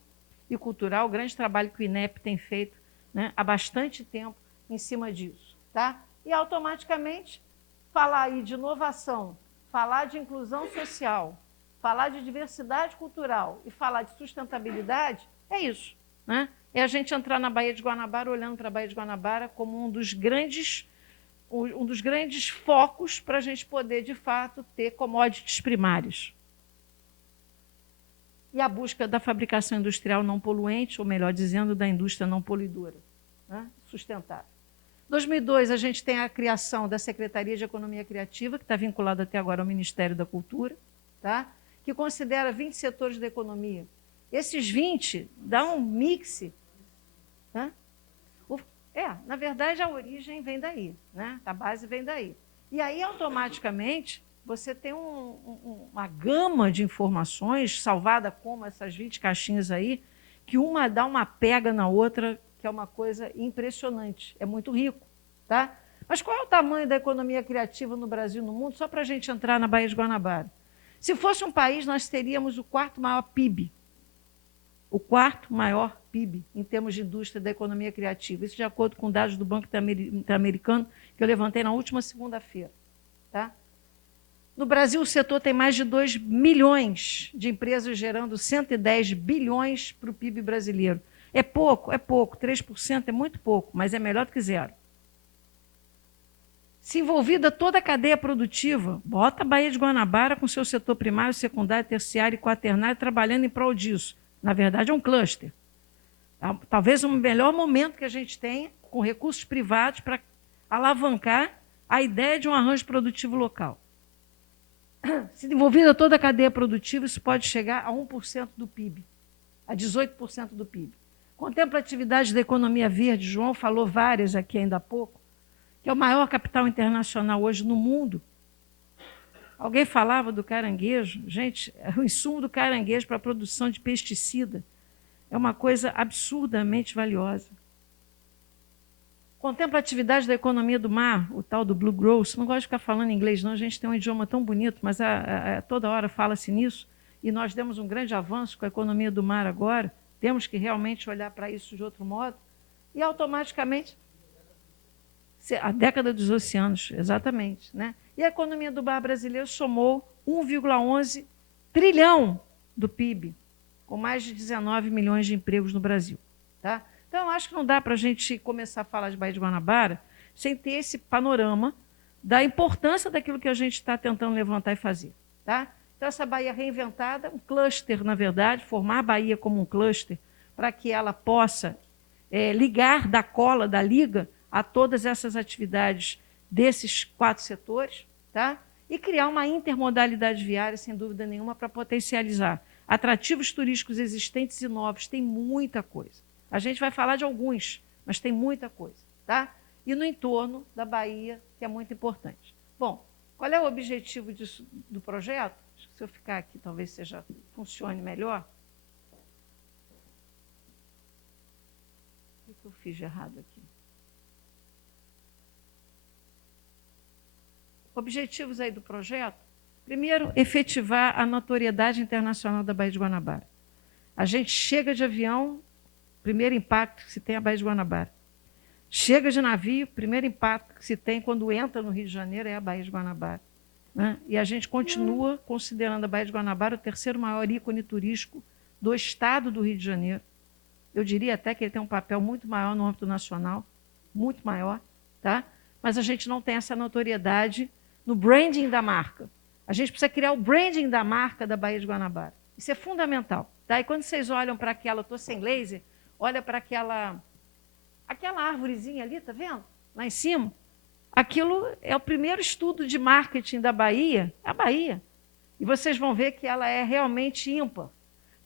e cultural, o grande trabalho que o INEP tem feito, né, há bastante tempo em cima disso. Tá? E, automaticamente, falar aí de inovação, falar de inclusão social, falar de diversidade cultural e falar de sustentabilidade, é isso. Né? É a gente entrar na Baía de Guanabara, olhando para a Baía de Guanabara como um dos grandes focos para a gente poder, de fato, ter commodities primários. E a busca da fabricação industrial não poluente, ou melhor dizendo, da indústria não poluidora, né? Sustentável. Em 2002, a gente tem a criação da Secretaria de Economia Criativa, que está vinculada até agora ao Ministério da Cultura, tá? Que considera 20 setores da economia. Esses 20 dão um mix. Né? Na verdade, a origem vem daí, né? A base vem daí. E aí, automaticamente, você tem uma gama de informações, salvada como essas 20 caixinhas aí, que uma dá uma pega na outra, que é uma coisa impressionante. É muito rico. Tá? Mas qual é o tamanho da economia criativa no Brasil e no mundo? Só para a gente entrar na Baía de Guanabara. Se fosse um país, nós teríamos o 4º maior PIB. O 4º maior PIB em termos de indústria da economia criativa. Isso de acordo com dados do Banco Interamericano, que eu levantei na última segunda-feira. Tá? No Brasil, o setor tem mais de 2 milhões de empresas gerando 110 bilhões para o PIB brasileiro. É pouco, 3% é muito pouco, mas é melhor do que zero. Se envolvida toda a cadeia produtiva, bota a Baía de Guanabara com seu setor primário, secundário, terciário e quaternário trabalhando em prol disso. Na verdade, é um cluster. Talvez o melhor momento que a gente tenha, com recursos privados, para alavancar a ideia de um arranjo produtivo local. Se envolvida toda a cadeia produtiva, isso pode chegar a 1% do PIB, a 18% do PIB. Contempla atividades da economia verde, João falou várias aqui ainda há pouco, que é o maior capital internacional hoje no mundo. Alguém falava do caranguejo. Gente, o insumo do caranguejo para a produção de pesticida é uma coisa absurdamente valiosa. Contempla a atividade da economia do mar, o tal do Blue Growth. Não gosto de ficar falando inglês, não. A gente tem um idioma tão bonito, mas toda hora fala-se nisso. E nós demos um grande avanço com a economia do mar agora. Temos que realmente olhar para isso de outro modo. E automaticamente... A década dos oceanos, exatamente. Né? E a economia do mar brasileiro somou 1,11 trilhão do PIB, com mais de 19 milhões de empregos no Brasil. Tá? Então, eu acho que não dá para a gente começar a falar de Baía de Guanabara sem ter esse panorama da importância daquilo que a gente está tentando levantar e fazer. Tá? Então, essa Baía reinventada, um cluster, na verdade, formar a Bahia como um cluster para que ela possa ligar da cola, da liga, a todas essas atividades desses 4 setores, tá? E criar uma intermodalidade viária, sem dúvida nenhuma, para potencializar atrativos turísticos existentes e novos. Tem muita coisa. A gente vai falar de alguns, mas tem muita coisa. Tá? E no entorno da Bahia, que é muito importante. Bom, qual é o objetivo do projeto? Acho que se eu ficar aqui, talvez funcione melhor. O que eu fiz de errado aqui? Objetivos aí do projeto. Primeiro, efetivar a notoriedade internacional da Baía de Guanabara. A gente chega de avião, primeiro impacto que se tem é a Baía de Guanabara. Chega de navio, primeiro impacto que se tem quando entra no Rio de Janeiro é a Baía de Guanabara. Né? E a gente continua considerando a Baía de Guanabara o terceiro maior ícone turístico do estado do Rio de Janeiro. Eu diria até que ele tem um papel muito maior no âmbito nacional, muito maior, tá? Mas a gente não tem essa notoriedade no branding da marca. A gente precisa criar o branding da marca da Baía de Guanabara. Isso é fundamental. Tá? E quando vocês olham para aquela, eu estou sem laser, olha para aquela árvorezinha ali, tá vendo? Lá em cima. Aquilo é o primeiro estudo de marketing da Bahia, a Bahia. E vocês vão ver que ela é realmente ímpar.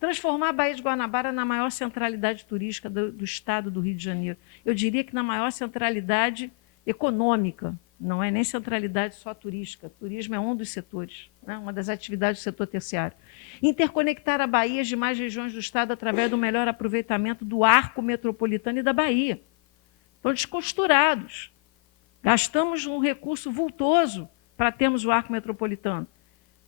Transformar a Baía de Guanabara na maior centralidade turística do estado do Rio de Janeiro. Eu diria que na maior centralidade econômica. Não é nem centralidade só turística. Turismo é um dos setores, né? Uma das atividades do setor terciário. Interconectar a Bahia às demais regiões do estado através do melhor aproveitamento do arco metropolitano e da Bahia. Estão descosturados. Gastamos um recurso vultoso para termos o arco metropolitano.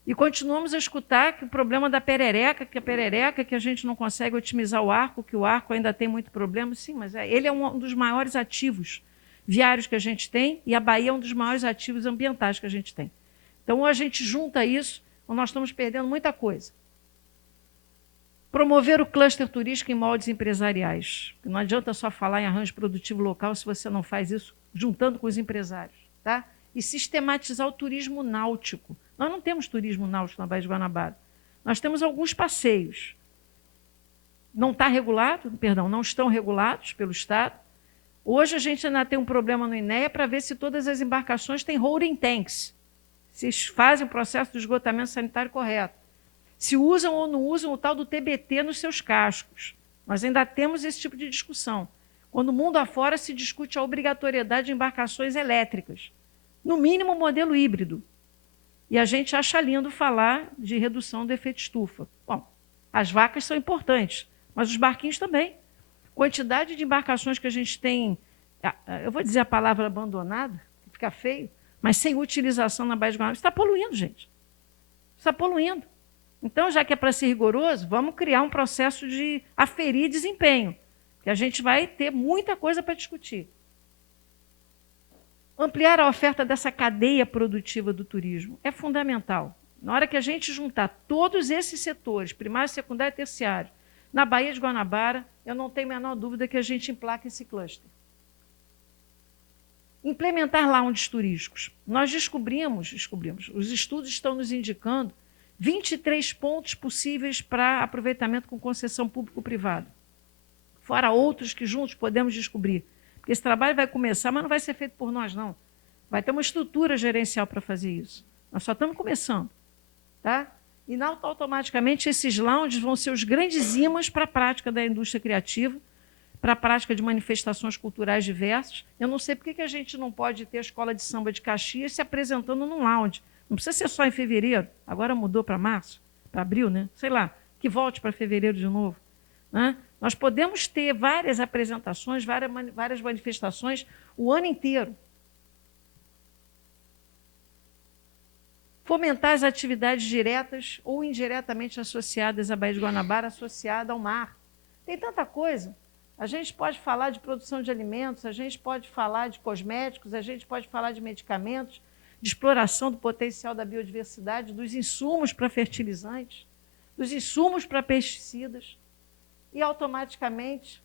E continuamos a escutar que o problema da perereca, que a gente não consegue otimizar o arco, que o arco ainda tem muito problema. Sim, mas ele é um dos maiores ativos viários que a gente tem, e a Bahia é um dos maiores ativos ambientais que a gente tem. Então, ou a gente junta isso, ou nós estamos perdendo muita coisa. Promover o cluster turístico em moldes empresariais. Não adianta só falar em arranjo produtivo local se você não faz isso juntando com os empresários. Tá? E sistematizar o turismo náutico. Nós não temos turismo náutico na Baía de Guanabara. Nós temos alguns passeios. Não estão regulados pelo Estado. Hoje a gente ainda tem um problema no INEA para ver se todas as embarcações têm holding tanks, se fazem o processo de esgotamento sanitário correto, se usam ou não usam o tal do TBT nos seus cascos. Nós ainda temos esse tipo de discussão. Quando o mundo afora se discute a obrigatoriedade de embarcações elétricas, no mínimo modelo híbrido. E a gente acha lindo falar de redução do efeito estufa. Bom, as vacas são importantes, mas os barquinhos também. Quantidade de embarcações que a gente tem, eu vou dizer a palavra abandonada, fica feio, mas sem utilização na Baía de Guanabara. Está poluindo, gente. Está poluindo. Então, já que é para ser rigoroso, vamos criar um processo de aferir desempenho, que a gente vai ter muita coisa para discutir. Ampliar a oferta dessa cadeia produtiva do turismo é fundamental. Na hora que a gente juntar todos esses setores, primário, secundário e terciário, na Baía de Guanabara, eu não tenho a menor dúvida que a gente emplaca esse cluster. Implementar lounges turísticos. Nós descobrimos, os estudos estão nos indicando 23 pontos possíveis para aproveitamento com concessão público-privada. Fora outros que juntos podemos descobrir. Porque esse trabalho vai começar, mas não vai ser feito por nós, não. Vai ter uma estrutura gerencial para fazer isso. Nós só estamos começando. Tá? E não automaticamente esses lounges vão ser os grandes ímãs para a prática da indústria criativa, para a prática de manifestações culturais diversas. Eu não sei por que a gente não pode ter a escola de samba de Caxias se apresentando num lounge. Não precisa ser só em fevereiro, agora mudou para março, para abril, né? Sei lá, que volte para fevereiro de novo. Né? Nós podemos ter várias apresentações, várias manifestações o ano inteiro. Fomentar as atividades diretas ou indiretamente associadas à Baía de Guanabara, associada ao mar. Tem tanta coisa. A gente pode falar de produção de alimentos, a gente pode falar de cosméticos, a gente pode falar de medicamentos, de exploração do potencial da biodiversidade, dos insumos para fertilizantes, dos insumos para pesticidas e, automaticamente,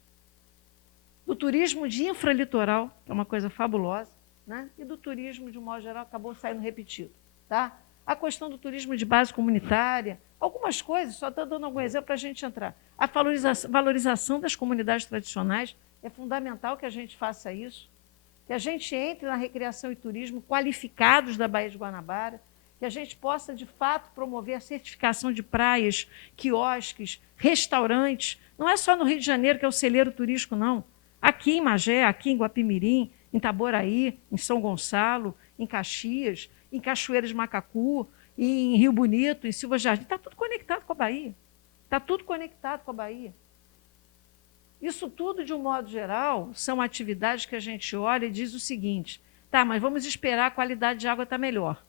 do turismo de infralitoral, que é uma coisa fabulosa, né? E do turismo, de um modo geral, acabou saindo repetido. Tá? A questão do turismo de base comunitária, algumas coisas, só estou dando algum exemplo para a gente entrar. A valorização das comunidades tradicionais, é fundamental que a gente faça isso, que a gente entre na recreação e turismo qualificados da Baía de Guanabara, que a gente possa, de fato, promover a certificação de praias, quiosques, restaurantes. Não é só no Rio de Janeiro que é o celeiro turístico, não. Aqui em Magé, aqui em Guapimirim, em Itaboraí, em São Gonçalo, em Caxias, em Cachoeira de Macacu, em Rio Bonito, em Silva Jardim. Está tudo conectado com a Bahia. Está tudo conectado com a Bahia. Isso tudo, de um modo geral, são atividades que a gente olha e diz o seguinte: tá, mas vamos esperar, a qualidade de água está melhor.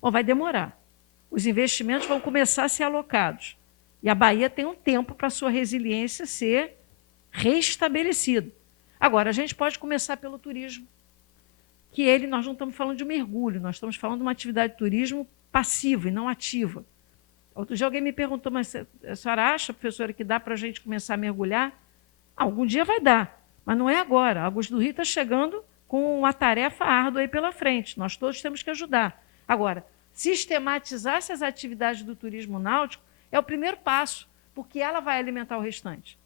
Bom, vai demorar. Os investimentos vão começar a ser alocados. E a Bahia tem um tempo para a sua resiliência ser reestabelecida. Agora, a gente pode começar pelo turismo, que nós não estamos falando de mergulho, nós estamos falando de uma atividade de turismo passiva e não ativa. Outro dia alguém me perguntou, mas a senhora acha, professora, que dá para a gente começar a mergulhar? Algum dia vai dar, mas não é agora. A Augusto do Rio está chegando com uma tarefa árdua aí pela frente. Nós todos temos que ajudar. Agora, sistematizar essas atividades do turismo náutico é o primeiro passo, porque ela vai alimentar o restante.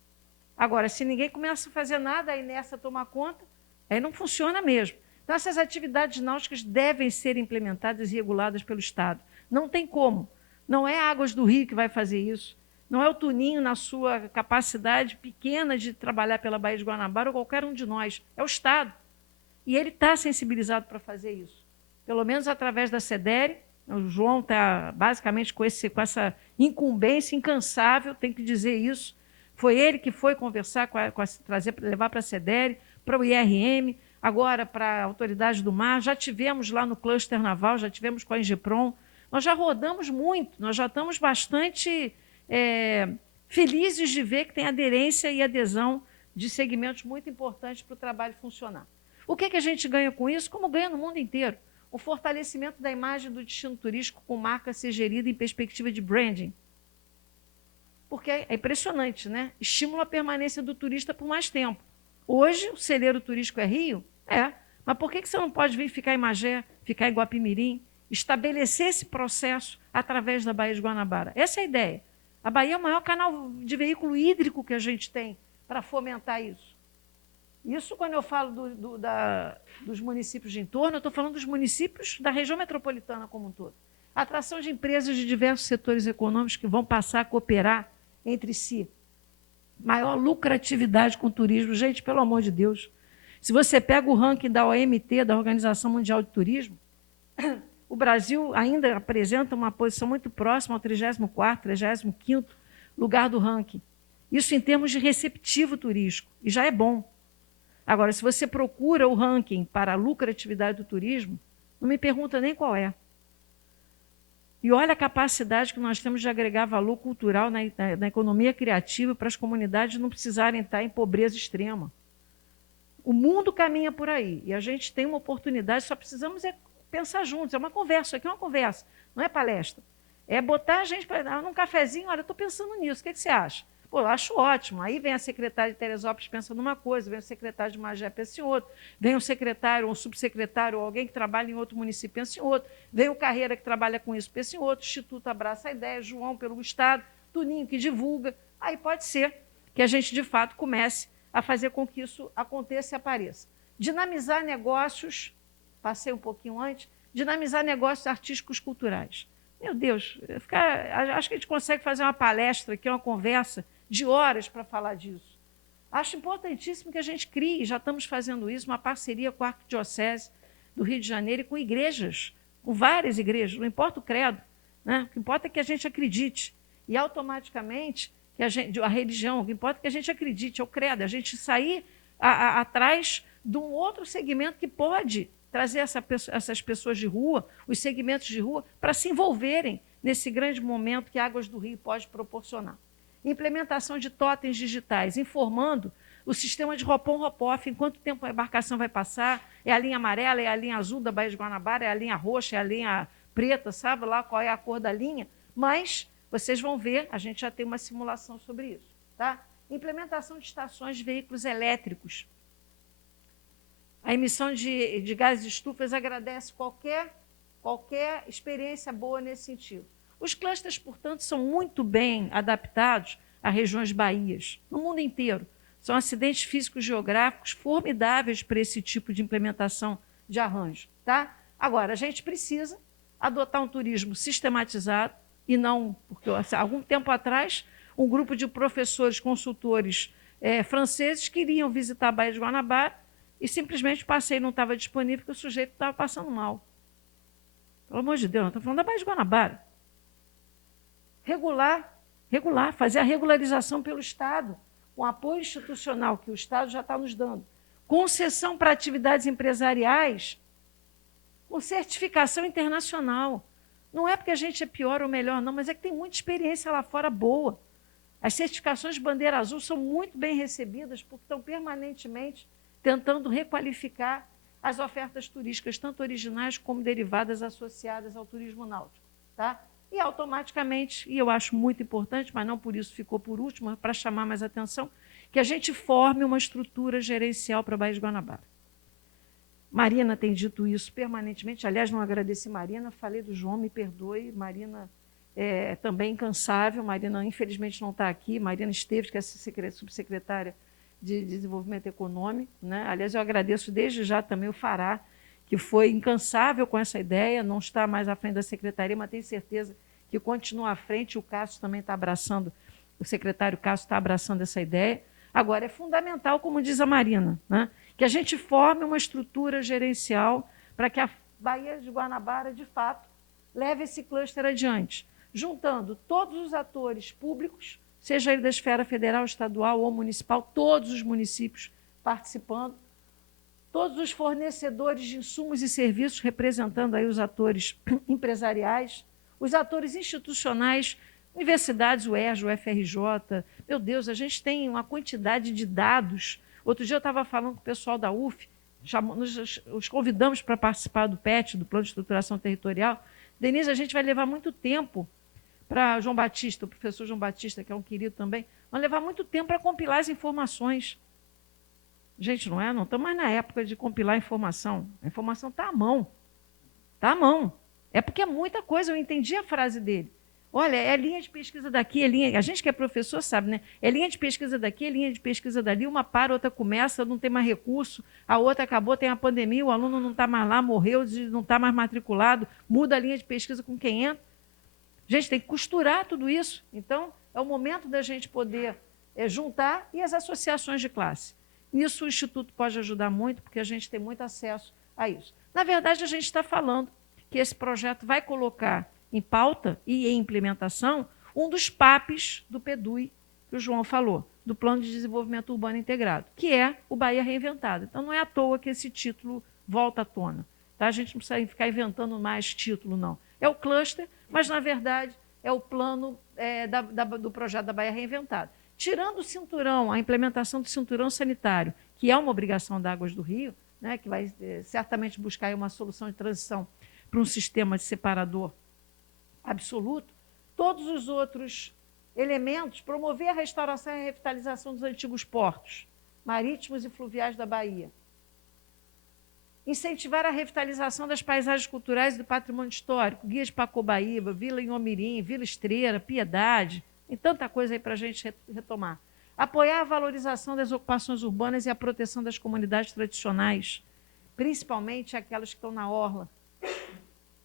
Agora, se ninguém começa a fazer nada, aí nessa tomar conta, aí não funciona mesmo. Então, essas atividades náuticas devem ser implementadas e reguladas pelo Estado. Não tem como. Não é a Águas do Rio que vai fazer isso. Não é o Tuninho, na sua capacidade pequena de trabalhar pela Baía de Guanabara, ou qualquer um de nós. É o Estado. E ele está sensibilizado para fazer isso. Pelo menos através da SEDERE. O João está basicamente com essa incumbência incansável, tem que dizer isso. Foi ele que foi conversar, levar para a SEDERE, para o IRM, agora para a Autoridade do Mar. Já tivemos lá no Cluster Naval, já tivemos com a Ingeprom. Nós já rodamos muito, nós já estamos bastante felizes de ver que tem aderência e adesão de segmentos muito importantes para o trabalho funcionar. O que a gente ganha com isso? Como ganha no mundo inteiro? O fortalecimento da imagem do destino turístico com marca a ser gerida em perspectiva de branding. Porque é impressionante, né? Estimula a permanência do turista por mais tempo. Hoje, o celeiro turístico é Rio? É. Mas por que você não pode vir ficar em Magé, ficar em Guapimirim, estabelecer esse processo através da Baía de Guanabara? Essa é a ideia. A Bahia é o maior canal de veículo hídrico que a gente tem para fomentar isso. Isso, quando eu falo dos municípios de entorno, eu estou falando dos municípios da região metropolitana como um todo. A atração de empresas de diversos setores econômicos que vão passar a cooperar entre si. Maior lucratividade com o turismo. Gente, pelo amor de Deus. Se você pega o ranking da OMT, da Organização Mundial de Turismo, o Brasil ainda apresenta uma posição muito próxima ao 34º, 35º lugar do ranking. Isso em termos de receptivo turístico, e já é bom. Agora, se você procura o ranking para a lucratividade do turismo, não me pergunta nem qual é. E olha a capacidade que nós temos de agregar valor cultural na economia criativa para as comunidades não precisarem estar em pobreza extrema. O mundo caminha por aí e a gente tem uma oportunidade, só precisamos pensar juntos. É uma conversa, aqui é uma conversa, não é palestra. É botar a gente para dar num cafezinho, olha, eu estou pensando nisso, o que você acha? Pô, eu acho ótimo. Aí vem a secretária de Teresópolis pensa numa coisa, vem o secretário de Magé pensa em outra, vem um secretário ou um subsecretário ou alguém que trabalha em outro município pensa em outro, vem o Carreira que trabalha com isso pensa em outro, o Instituto abraça a ideia, João pelo Estado, Tuninho que divulga. Aí pode ser que a gente, de fato, comece a fazer com que isso aconteça e apareça. Dinamizar negócios, passei um pouquinho antes, dinamizar negócios artísticos culturais. Meu Deus, acho que a gente consegue fazer uma palestra aqui, uma conversa de horas para falar disso. Acho importantíssimo que a gente crie, já estamos fazendo isso, uma parceria com a Arquidiocese do Rio de Janeiro e com igrejas com várias igrejas, não importa o credo, né? O que importa é que a gente acredite. E automaticamente, a religião, o que importa é que a gente acredite, é o credo, a gente sair atrás de um outro segmento que pode trazer essas pessoas de rua, os segmentos de rua, para se envolverem nesse grande momento que Águas do Rio pode proporcionar. Implementação de totens digitais, informando o sistema de Hop-on, em quanto tempo a embarcação vai passar, é a linha amarela, é a linha azul da Baía de Guanabara, é a linha roxa, é a linha preta, sabe lá qual é a cor da linha, mas vocês vão ver, a gente já tem uma simulação sobre isso. Tá? Implementação de estações de veículos elétricos. A emissão de gases de estufas agradece qualquer experiência boa nesse sentido. Os clusters, portanto, são muito bem adaptados a regiões baías, no mundo inteiro. São acidentes físicos geográficos formidáveis para esse tipo de implementação de arranjo. Tá? Agora, a gente precisa adotar um turismo sistematizado e não, porque algum tempo atrás, um grupo de professores, consultores franceses queriam visitar a Baía de Guanabara e simplesmente o passeio não estava disponível porque o sujeito estava passando mal. Pelo amor de Deus, não estou falando da Baía de Guanabara. Regular, fazer a regularização pelo Estado, com apoio institucional que o Estado já está nos dando. Concessão para atividades empresariais, com certificação internacional. Não é porque a gente é pior ou melhor, não, mas é que tem muita experiência lá fora boa. As certificações de bandeira azul são muito bem recebidas porque estão permanentemente tentando requalificar as ofertas turísticas, tanto originais como derivadas associadas ao turismo náutico. Tá? E automaticamente, e eu acho muito importante, mas não por isso ficou por último, para chamar mais atenção, que a gente forme uma estrutura gerencial para a Baía de Guanabara. Marina tem dito isso permanentemente, aliás, não agradeci Marina, falei do João, me perdoe, Marina é também incansável, Marina infelizmente não está aqui, Marina Esteves, que é subsecretária de Desenvolvimento Econômico, né? Aliás, eu agradeço desde já também o Fará, que foi incansável com essa ideia, não está mais à frente da secretaria, mas tenho certeza que continua à frente, o Cássio também está abraçando, o secretário Cássio está abraçando essa ideia. Agora, é fundamental, como diz a Marina, né, que a gente forme uma estrutura gerencial para que a Baía de Guanabara, de fato, leve esse cluster adiante, juntando todos os atores públicos, seja ele da esfera federal, estadual ou municipal, todos os municípios participando, todos os fornecedores de insumos e serviços, representando aí os atores empresariais, os atores institucionais, universidades, o ERJ, o FRJ. Meu Deus, a gente tem uma quantidade de dados. Outro dia eu estava falando com o pessoal da UF, os convidamos para participar do PET, do Plano de Estruturação Territorial. Denise, a gente vai levar muito tempo para João Batista, o professor João Batista, que é um querido também, vai levar muito tempo para compilar as informações. Gente, não estamos mais na época de compilar informação. A informação está à mão. Está à mão. É porque é muita coisa, eu entendi a frase dele. Olha, é linha de pesquisa daqui, é linha... A gente que é professor sabe, né? É linha de pesquisa daqui, é linha de pesquisa dali, uma para, outra começa, não tem mais recurso, a outra acabou, tem a pandemia, o aluno não está mais lá, morreu, não está mais matriculado, muda a linha de pesquisa com quem entra. Gente, tem que costurar tudo isso. Então, é o momento da gente poder juntar e as associações de classe. Nisso o Instituto pode ajudar muito, porque a gente tem muito acesso a isso. Na verdade, a gente está falando que esse projeto vai colocar em pauta e em implementação um dos PAPs do PEDUI, que o João falou, do Plano de Desenvolvimento Urbano Integrado, que é o Bahia Reinventada. Então, não é à toa que esse título volta à tona. Tá? A gente não precisa ficar inventando mais título, não. É o cluster, mas, na verdade, é o plano do projeto da Bahia Reinventada. Tirando o cinturão, a implementação do cinturão sanitário, que é uma obrigação da Águas do Rio, né, que vai certamente buscar uma solução de transição para um sistema de separador absoluto, todos os outros elementos, promover a restauração e a revitalização dos antigos portos marítimos e fluviais da Bahia, incentivar a revitalização das paisagens culturais e do patrimônio histórico, Guia de Pacobaíba, Vila Inhomirim, Vila Estreira, Piedade, tem tanta coisa aí para a gente retomar. Apoiar a valorização das ocupações urbanas e a proteção das comunidades tradicionais, principalmente aquelas que estão na orla.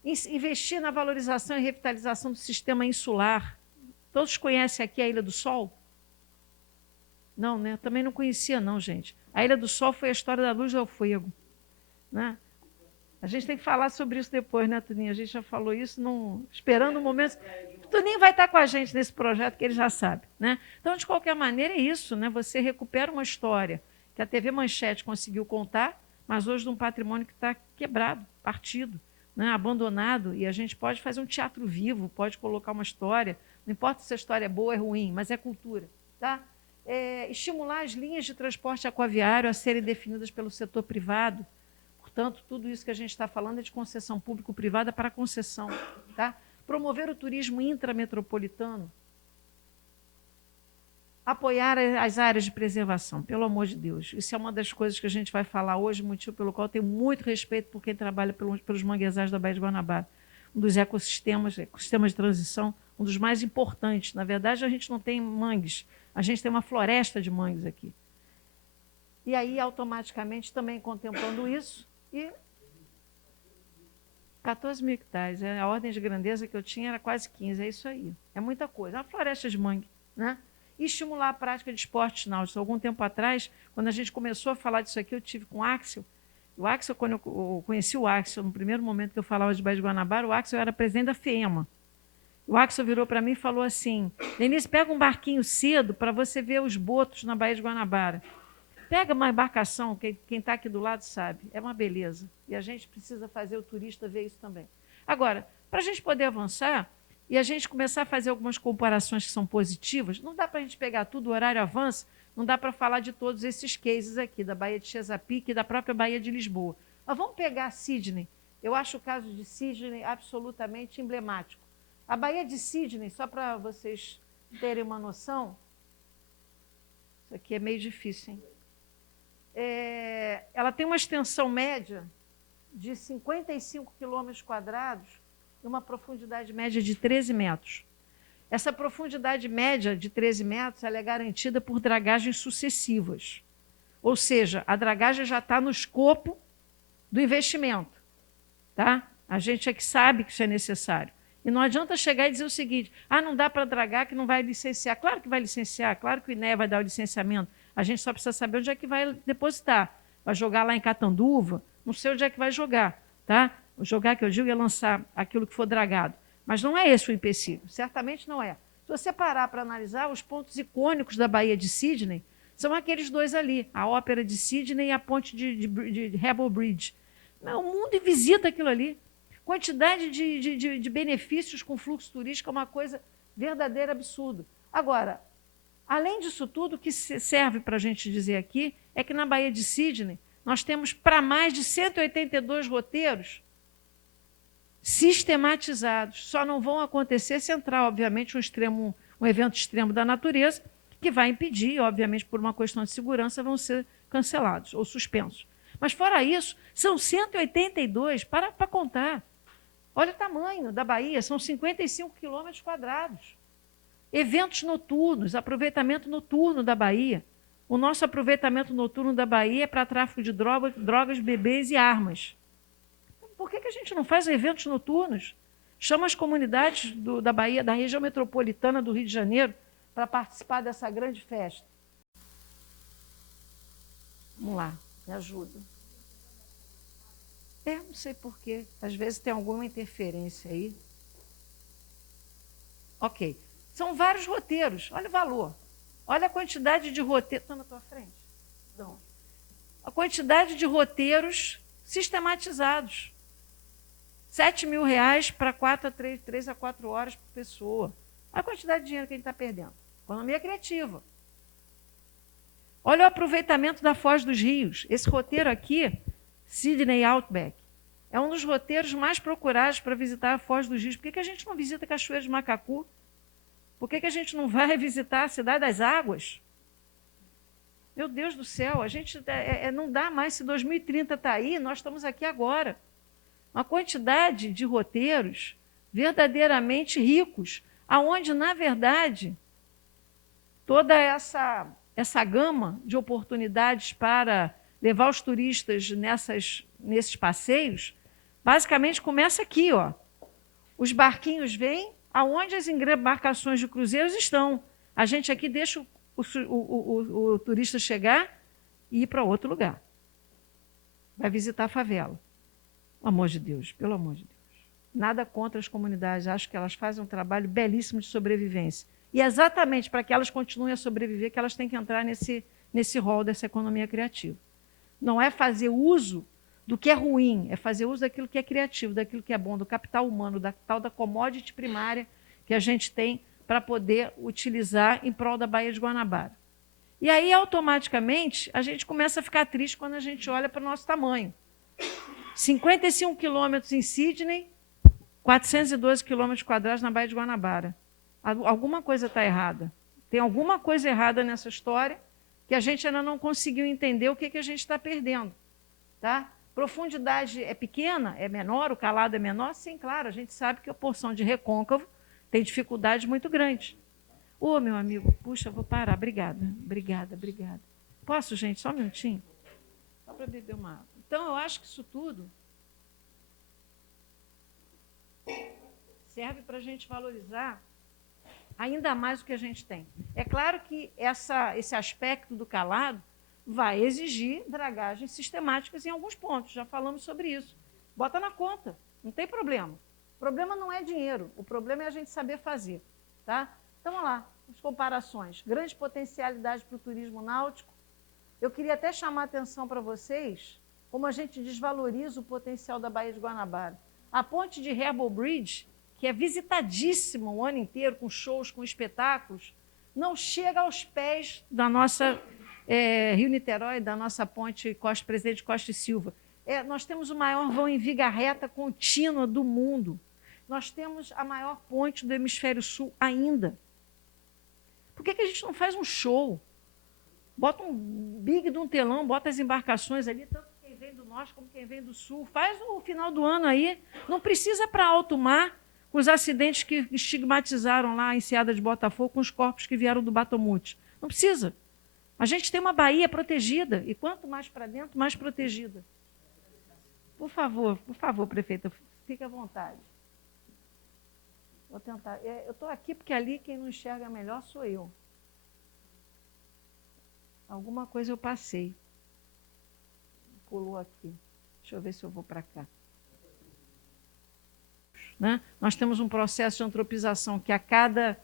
Investir na valorização e revitalização do sistema insular. Todos conhecem aqui a Ilha do Sol? Não, né? Também não conhecia, não, gente. A Ilha do Sol foi a história da Luz ao Fogo, né? A gente tem que falar sobre isso depois, né, Tuninho? A gente já falou isso, esperando o momento. O Tuninho vai estar com a gente nesse projeto, que ele já sabe, né? Então, de qualquer maneira, é isso, né? Você recupera uma história que a TV Manchete conseguiu contar, mas hoje de um patrimônio que está quebrado, partido, né? Abandonado, e a gente pode fazer um teatro vivo, pode colocar uma história, não importa se a história é boa ou é ruim, mas é cultura, tá? Estimular as linhas de transporte aquaviário a serem definidas pelo setor privado. Portanto, tudo isso que a gente está falando é de concessão público-privada para concessão. Tá? Promover o turismo intrametropolitano. Apoiar as áreas de preservação, pelo amor de Deus. Isso é uma das coisas que a gente vai falar hoje, motivo pelo qual eu tenho muito respeito por quem trabalha pelos manguezais da Baía de Guanabara. Um dos ecossistemas de transição, um dos mais importantes. Na verdade, a gente não tem mangues, a gente tem uma floresta de mangues aqui. E aí, automaticamente, também contemplando isso, e 14 mil hectares, a ordem de grandeza que eu tinha era quase 15, é isso aí. É muita coisa, é uma floresta de mangue, né? E estimular a prática de esportes náuticos. Algum tempo atrás, quando a gente começou a falar disso aqui, eu tive com o Axel. O Axel, quando eu conheci o Axel, no primeiro momento que eu falava de Baía de Guanabara, o Axel era presidente da FEMA. O Axel virou para mim e falou assim: Denise, pega um barquinho cedo para você ver os botos na Baía de Guanabara. Pega uma embarcação, quem está aqui do lado sabe, é uma beleza. E a gente precisa fazer o turista ver isso também. Agora, para a gente poder avançar e a gente começar a fazer algumas comparações que são positivas, não dá para a gente pegar tudo, o horário avança, não dá para falar de todos esses cases aqui, da Baía de Chesapeake e da própria Baía de Lisboa. Mas vamos pegar Sydney. Eu acho o caso de Sydney absolutamente emblemático. A Baía de Sydney, só para vocês terem uma noção, isso aqui é meio difícil, hein? Ela tem uma extensão média de 55 quilômetros quadrados e uma profundidade média de 13 metros. Essa profundidade média de 13 metros ela é garantida por dragagens sucessivas. Ou seja, a dragagem já está no escopo do investimento. Tá? A gente é que sabe que isso é necessário. E não adianta chegar e dizer o seguinte: não dá para dragar que não vai licenciar. Claro que vai licenciar, claro que o INEA vai dar o licenciamento. A gente só precisa saber onde é que vai depositar. Vai jogar lá em Catanduva, não sei onde é que vai jogar. Tá? O jogar, que eu digo, é lançar aquilo que for dragado. Mas não é esse o empecilho, certamente não é. Se você parar para analisar, os pontos icônicos da Baía de Sydney são aqueles dois ali, a Ópera de Sydney e a ponte de Hebble Bridge. O mundo visita aquilo ali. Quantidade de benefícios com fluxo turístico é uma coisa verdadeira absurda. Agora, além disso tudo, o que serve para a gente dizer aqui é que na Baía de Sydney nós temos para mais de 182 roteiros sistematizados. Só não vão acontecer se entrar, obviamente, um evento extremo da natureza, que vai impedir, obviamente, por uma questão de segurança, vão ser cancelados ou suspensos. Mas, fora isso, são 182, para contar. Olha o tamanho da Bahia, são 55 quilômetros quadrados. Eventos noturnos, aproveitamento noturno da Bahia. O nosso aproveitamento noturno da Bahia é para tráfico de drogas, bebês e armas. Por que a gente não faz eventos noturnos? Chama as comunidades da Bahia, da região metropolitana do Rio de Janeiro, para participar dessa grande festa. Vamos lá, me ajuda. Não sei porquê. Às vezes tem alguma interferência aí. Ok. São vários roteiros. Olha o valor. Olha a quantidade de roteiros. Está na tua frente? Não. A quantidade de roteiros sistematizados. R$7.000 para 3 a 4 horas por pessoa. Olha a quantidade de dinheiro que a gente está perdendo. Economia criativa. Olha o aproveitamento da Foz dos Rios. Esse roteiro aqui, Sydney Outback, é um dos roteiros mais procurados para visitar a Foz dos Rios. Por que a gente não visita a Cachoeira de Macacu? Por que a gente não vai visitar a Cidade das Águas? Meu Deus do céu, a gente não dá mais. Se 2030 está aí, nós estamos aqui agora. Uma quantidade de roteiros verdadeiramente ricos, aonde, na verdade, toda essa gama de oportunidades para levar os turistas nesses passeios, basicamente começa aqui, ó. Os barquinhos vêm aonde as embarcações de cruzeiros estão. A gente aqui deixa o turista chegar e ir para outro lugar. Vai visitar a favela. Pelo amor de Deus, pelo amor de Deus. Nada contra as comunidades, acho que elas fazem um trabalho belíssimo de sobrevivência. E é exatamente para que elas continuem a sobreviver que elas têm que entrar nesse rol dessa economia criativa. Não é fazer uso do que é ruim, é fazer uso daquilo que é criativo, daquilo que é bom, do capital humano, da tal da commodity primária que a gente tem para poder utilizar em prol da Baía de Guanabara. E aí, automaticamente, a gente começa a ficar triste quando a gente olha para o nosso tamanho. 55 quilômetros em Sydney, 412 quilômetros quadrados na Baía de Guanabara. Alguma coisa está errada. Tem alguma coisa errada nessa história que a gente ainda não conseguiu entender o que a gente está perdendo. Tá? Profundidade é pequena, é menor, o calado é menor? Sim, claro, a gente sabe que a porção de recôncavo tem dificuldades muito grandes. Ô, meu amigo, puxa, vou parar. Obrigada, obrigada, obrigada. Posso, gente? Só um minutinho? Só para beber uma água. Então, eu acho que isso tudo serve para a gente valorizar ainda mais o que a gente tem. É claro que esse aspecto do calado vai exigir dragagens sistemáticas em alguns pontos, já falamos sobre isso. Bota na conta, não tem problema. O problema não é dinheiro, o problema é a gente saber fazer. Tá? Então, vamos lá, as comparações. Grande potencialidade para o turismo náutico. Eu queria até chamar a atenção para vocês como a gente desvaloriza o potencial da Baía de Guanabara. A ponte de Herbal Bridge, que é visitadíssima o ano inteiro, com shows, com espetáculos, não chega aos pés da nossa Rio-Niterói, da nossa ponte Presidente Costa e Silva. Nós temos o maior vão em viga reta contínua do mundo. Nós temos a maior ponte do hemisfério sul ainda. Por que a gente não faz um show? Bota um big de um telão, bota as embarcações ali, tanto quem vem do norte como quem vem do sul. Faz no final do ano aí. Não precisa para alto mar, com os acidentes que estigmatizaram lá a enseada de Botafogo, com os corpos que vieram do Batomute. Não precisa. A gente tem uma baía protegida, e quanto mais para dentro, mais protegida. Por favor, prefeita, fique à vontade. Vou tentar. Eu estou aqui porque ali quem não enxerga melhor sou eu. Alguma coisa eu passei. Pulou aqui. Deixa eu ver se eu vou para cá. Né? Nós temos um processo de antropização que a cada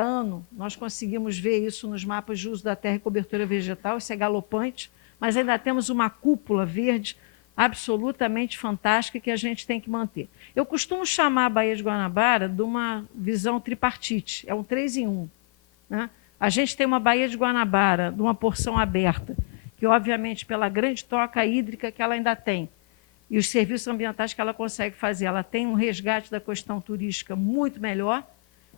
ano nós conseguimos ver isso nos mapas de uso da terra e cobertura vegetal, isso é galopante, mas ainda temos uma cúpula verde absolutamente fantástica que a gente tem que manter. Eu costumo chamar a Baía de Guanabara de uma visão tripartite, é um 3 em 1. Né? A gente tem uma Baía de Guanabara de uma porção aberta, que obviamente pela grande troca hídrica que ela ainda tem, e os serviços ambientais que ela consegue fazer, ela tem um resgate da questão turística muito melhor,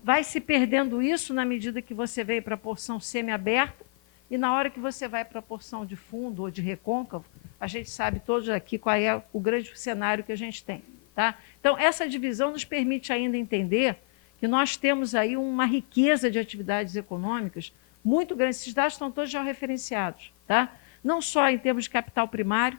vai se perdendo isso na medida que você veio para a porção semiaberta, e na hora que você vai para a porção de fundo ou de recôncavo, a gente sabe todos aqui qual é o grande cenário que a gente tem. Tá? Então, essa divisão nos permite ainda entender que nós temos aí uma riqueza de atividades econômicas muito grande. Esses dados estão todos já referenciados. Tá? Não só em termos de capital primário,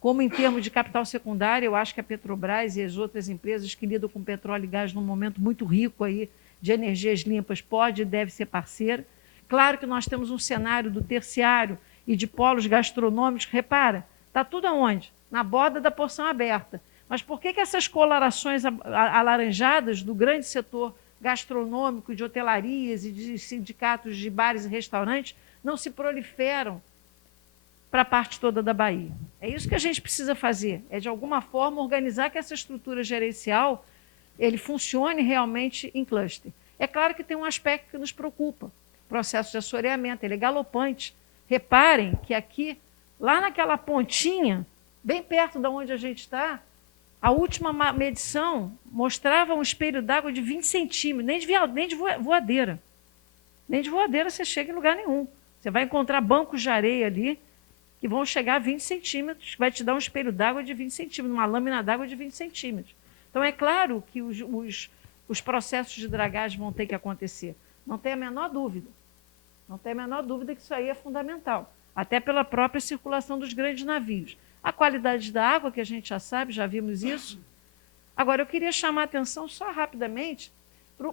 como em termos de capital secundário. Eu acho que a Petrobras e as outras empresas que lidam com petróleo e gás num momento muito rico aí de energias limpas pode e deve ser parceira. Claro que nós temos um cenário do terciário e de polos gastronômicos. Repara, está tudo aonde? Na borda da porção aberta. Mas por que essas colorações alaranjadas do grande setor gastronômico, de hotelarias e de sindicatos de bares e restaurantes não se proliferam para a parte toda da Bahia? É isso que a gente precisa fazer, é de alguma forma organizar que essa estrutura gerencial ele funcione realmente em cluster. É claro que tem um aspecto que nos preocupa, o processo de assoreamento, ele é galopante. Reparem que aqui, lá naquela pontinha, bem perto de onde a gente está, a última medição mostrava um espelho d'água de 20 centímetros, nem de voadeira. Nem de voadeira você chega em lugar nenhum. Você vai encontrar bancos de areia ali que vão chegar a 20 centímetros, que vai te dar um espelho d'água de 20 centímetros, uma lâmina d'água de 20 centímetros. Então, é claro que os processos de dragagem vão ter que acontecer. Não tem a menor dúvida. Não tem a menor dúvida que isso aí é fundamental, até pela própria circulação dos grandes navios. A qualidade da água, que a gente já sabe, já vimos isso. Agora, eu queria chamar a atenção só rapidamente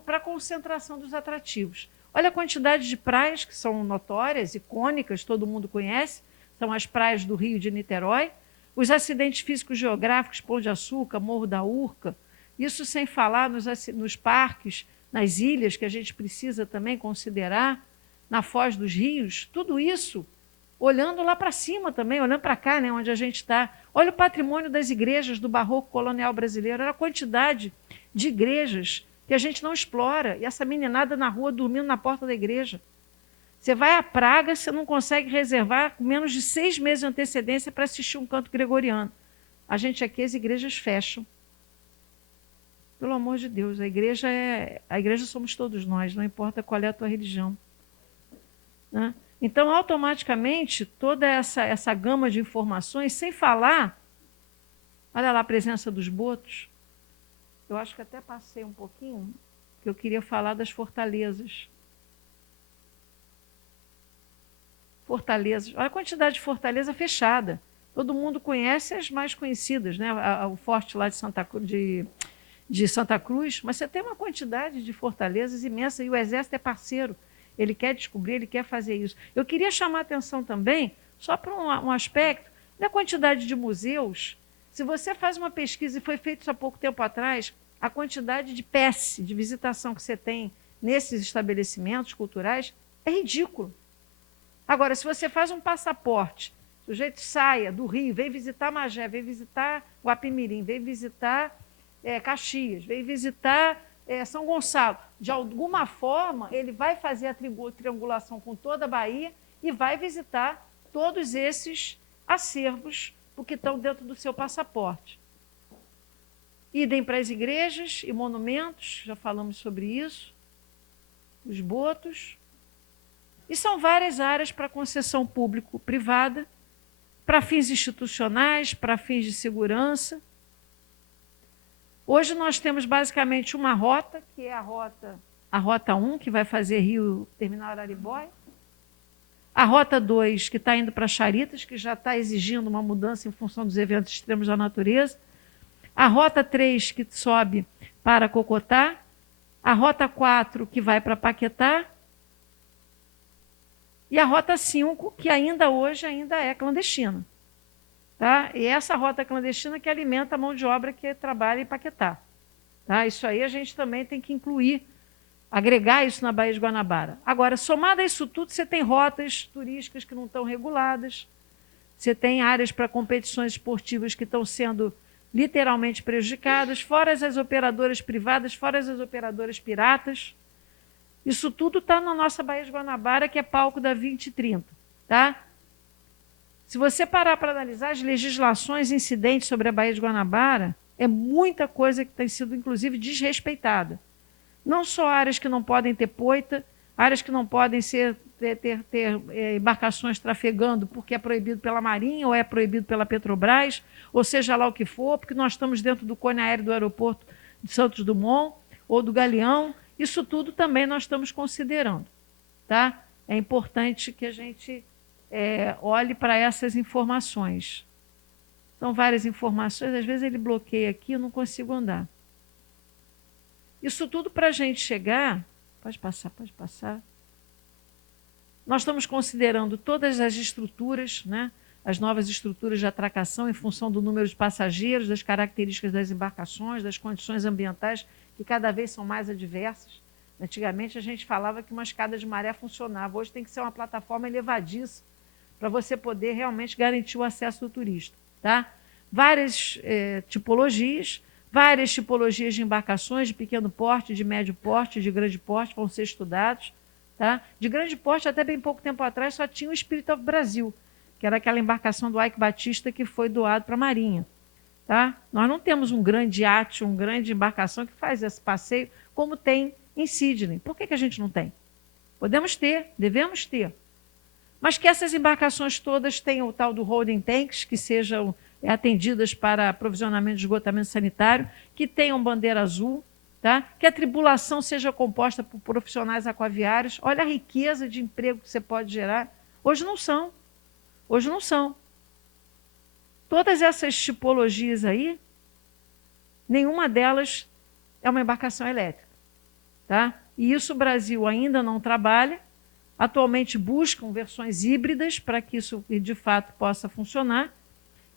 para a concentração dos atrativos. Olha a quantidade de praias que são notórias, icônicas, todo mundo conhece, são as praias do Rio de Niterói, Os acidentes físicos geográficos, Pão de Açúcar, Morro da Urca, isso sem falar nos parques, nas ilhas, que a gente precisa também considerar, na Foz dos Rios, tudo isso olhando lá para cima também, olhando para cá, né, onde a gente está. Olha o patrimônio das igrejas do barroco colonial brasileiro, olha a quantidade de igrejas que a gente não explora, e essa meninada na rua dormindo na porta da igreja. Você vai à Praga, você não consegue reservar com menos de 6 meses de antecedência para assistir um canto gregoriano. A gente aqui, as igrejas fecham. Pelo amor de Deus, a igreja somos todos nós, não importa qual é a tua religião. Né? Então, automaticamente, toda essa gama de informações, sem falar, olha lá a presença dos botos. Eu acho que até passei um pouquinho, que eu queria falar das fortalezas. Fortalezas. Olha a quantidade de fortaleza fechada. Todo mundo conhece as mais conhecidas, né? O forte lá de Santa Cruz, mas você tem uma quantidade de fortalezas imensa e o Exército é parceiro. Ele quer descobrir, ele quer fazer isso. Eu queria chamar a atenção também, só para um aspecto, da quantidade de museus. Se você faz uma pesquisa, e foi feito isso há pouco tempo atrás, a quantidade de PES, de visitação que você tem nesses estabelecimentos culturais, é ridículo. Agora, se você faz um passaporte, o sujeito saia do Rio, vem visitar Magé, vem visitar Guapimirim, vem visitar Caxias, vem visitar São Gonçalo. De alguma forma, ele vai fazer a triangulação com toda a Bahia e vai visitar todos esses acervos, porque estão dentro do seu passaporte. Idem para as igrejas e monumentos, já falamos sobre isso, os botos. E são várias áreas para concessão público-privada, para fins institucionais, para fins de segurança. Hoje nós temos basicamente uma rota, que é a Rota 1, que vai fazer Rio Terminal Araribóia. A Rota 2, que está indo para Charitas, que já está exigindo uma mudança em função dos eventos extremos da natureza. A Rota 3, que sobe para Cocotá. A Rota 4, que vai para Paquetá. E a Rota 5, que ainda hoje é clandestina. Tá? E essa rota clandestina que alimenta a mão de obra que trabalha em Paquetá. Tá? Isso aí a gente também tem que incluir, agregar isso na Baía de Guanabara. Agora, somado a isso tudo, você tem rotas turísticas que não estão reguladas, você tem áreas para competições esportivas que estão sendo literalmente prejudicadas, fora as operadoras privadas, fora as operadoras piratas. Isso tudo está na nossa Baía de Guanabara, que é palco da 2030. Tá? Se você parar para analisar as legislações incidentes sobre a Baía de Guanabara, é muita coisa que tem sido, inclusive, desrespeitada. Não só áreas que não podem ter poita, áreas que não podem ter embarcações trafegando porque é proibido pela Marinha ou é proibido pela Petrobras, ou seja lá o que for, porque nós estamos dentro do cone aéreo do aeroporto de Santos Dumont ou do Galeão. Isso tudo também nós estamos considerando. Tá? É importante que a gente olhe para essas informações. São várias informações, às vezes ele bloqueia aqui, eu não consigo andar. Isso tudo para a gente chegar... Pode passar. Nós estamos considerando todas as estruturas, né? As novas estruturas de atracação em função do número de passageiros, das características das embarcações, das condições ambientais, que cada vez são mais adversas. Antigamente a gente falava que uma escada de maré funcionava, hoje tem que ser uma plataforma elevadiça para você poder realmente garantir o acesso do turista. Tá? Várias tipologias de embarcações de pequeno porte, de médio porte, de grande porte vão ser estudados. Tá? De grande porte, até bem pouco tempo atrás, só tinha o Spirit of Brasil, que era aquela embarcação do Ike Batista que foi doado para a Marinha. Tá? Nós não temos um grande iate, uma grande embarcação que faz esse passeio, como tem em Sydney. Por que a gente não tem? Podemos ter, devemos ter. Mas que essas embarcações todas tenham o tal do holding tanks, que sejam atendidas para aprovisionamento de esgotamento sanitário, que tenham bandeira azul, tá? Que a tripulação seja composta por profissionais aquaviários. Olha a riqueza de emprego que você pode gerar. Hoje não são. Todas essas tipologias aí, nenhuma delas é uma embarcação elétrica. Tá? E isso o Brasil ainda não trabalha. Atualmente buscam versões híbridas para que isso de fato possa funcionar.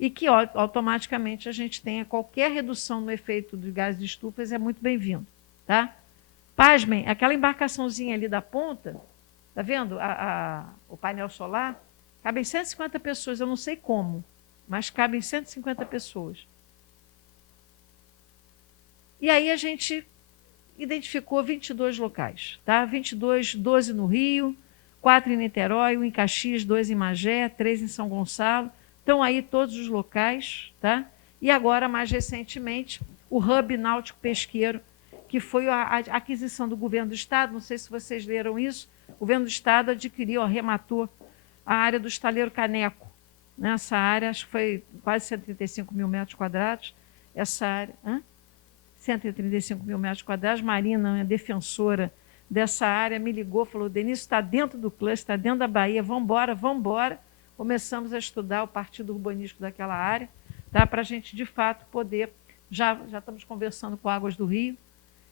e que automaticamente a gente tenha qualquer redução no efeito dos gases de estufas é muito bem-vindo, tá? Pasmem, aquela embarcaçãozinha ali da ponta, tá vendo o painel solar? Cabem 150 pessoas, eu não sei como, mas cabem 150 pessoas. E aí a gente identificou 22 locais, tá? 22, 12 no Rio, 4 em Niterói, 1 em Caxias, 2 em Magé, 3 em São Gonçalo. Estão aí todos os locais, tá? E agora, mais recentemente, o Hub Náutico Pesqueiro, que foi a aquisição do governo do Estado, não sei se vocês leram isso, o governo do Estado adquiriu, arrematou a área do Estaleiro Caneco. Nessa área, acho que foi quase 135 mil metros quadrados, essa área... 135 mil metros quadrados, Marina, a defensora dessa área, me ligou, falou, Denise, está dentro do cluster, está dentro da Bahia, vamos embora, vamos embora. Começamos a estudar o partido urbanístico daquela área, tá? Para a gente, de fato, poder... Já estamos conversando com Águas do Rio.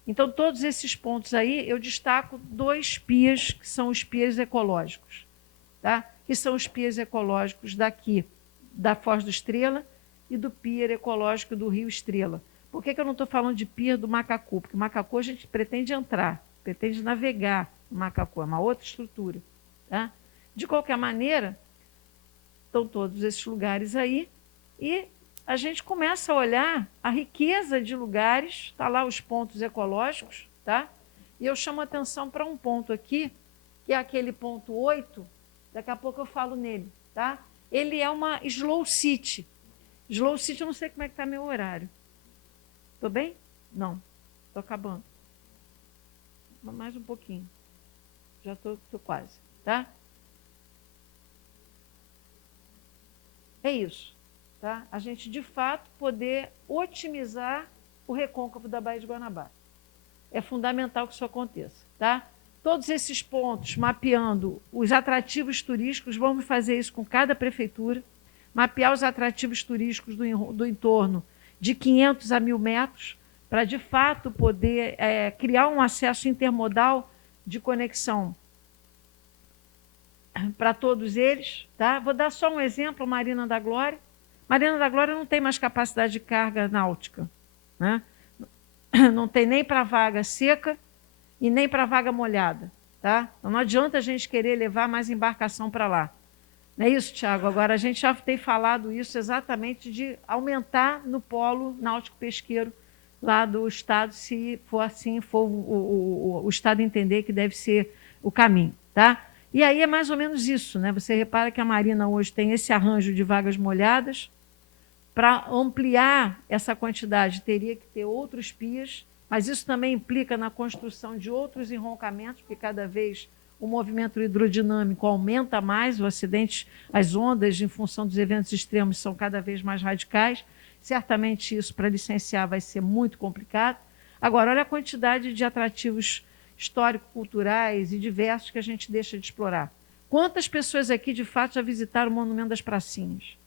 Então, todos esses pontos aí, eu destaco 2 pias, que são os pias ecológicos, tá? Que são os pias ecológicos daqui, da Foz do Estrela, e do pier ecológico do Rio Estrela. Por que eu não estou falando de pier do Macacu? Porque o Macacu a gente pretende entrar, pretende navegar no Macacu, é uma outra estrutura, tá? De qualquer maneira, estão todos esses lugares aí e a gente começa a olhar a riqueza de lugares, está lá os pontos ecológicos, tá? E eu chamo a atenção para um ponto aqui, que é aquele ponto 8, daqui a pouco eu falo nele, tá? Ele é uma Slow City. Slow City, eu não sei como é que está meu horário. Estou bem? Não, estou acabando. Mais um pouquinho. Já estou quase, tá? É isso, tá? A gente, de fato, poder otimizar o recôncavo da Baía de Guanabara. É fundamental que isso aconteça, tá? Todos esses pontos, mapeando os atrativos turísticos, vamos fazer isso com cada prefeitura, mapear os atrativos turísticos do entorno de 500 a 1.000 metros, para, de fato, poder criar um acesso intermodal de conexão para todos eles. Tá? Vou dar só um exemplo, Marina da Glória. Marina da Glória não tem mais capacidade de carga náutica, né? Não tem nem para vaga seca e nem para vaga molhada. Tá? Então, não adianta a gente querer levar mais embarcação para lá. Não é isso, Tiago? Agora, a gente já tem falado isso exatamente de aumentar no polo náutico-pesqueiro lá do Estado, se for assim, for o Estado entender que deve ser o caminho. Tá? E aí é mais ou menos isso, né? Você repara que a Marina hoje tem esse arranjo de vagas molhadas. Para ampliar essa quantidade, teria que ter outros pias, mas isso também implica na construção de outros enroncamentos, porque cada vez o movimento hidrodinâmico aumenta mais, os acidentes, as ondas, em função dos eventos extremos, são cada vez mais radicais. Certamente isso, para licenciar, vai ser muito complicado. Agora, olha a quantidade de atrativos histórico-culturais e diversos que a gente deixa de explorar. Quantas pessoas aqui, de fato, já visitaram o Monumento das Pracinhas?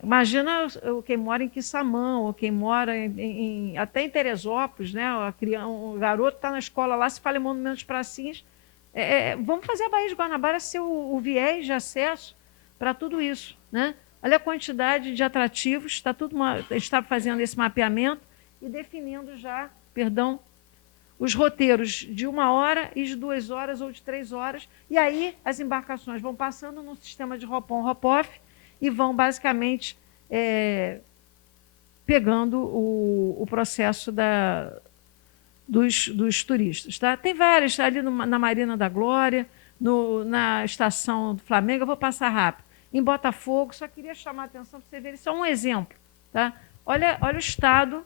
Imagina quem mora em Quissamã, ou quem mora até em Teresópolis, né? Um garoto está na escola lá, se fala em Monumento das Pracinhas. Vamos fazer a Baía de Guanabara ser o viés de acesso para tudo isso, né? Olha a quantidade de atrativos, está fazendo esse mapeamento e definindo já, os roteiros de 1 hora e de 2 horas ou de 3 horas. E aí as embarcações vão passando num sistema de hop-on, hop-off e vão basicamente pegando o processo dos turistas. Tá? Tem várias, ali na Marina da Glória, na estação do Flamengo, eu vou passar rápido. Em Botafogo, só queria chamar a atenção para você ver, isso é um exemplo. Tá? Olha o estado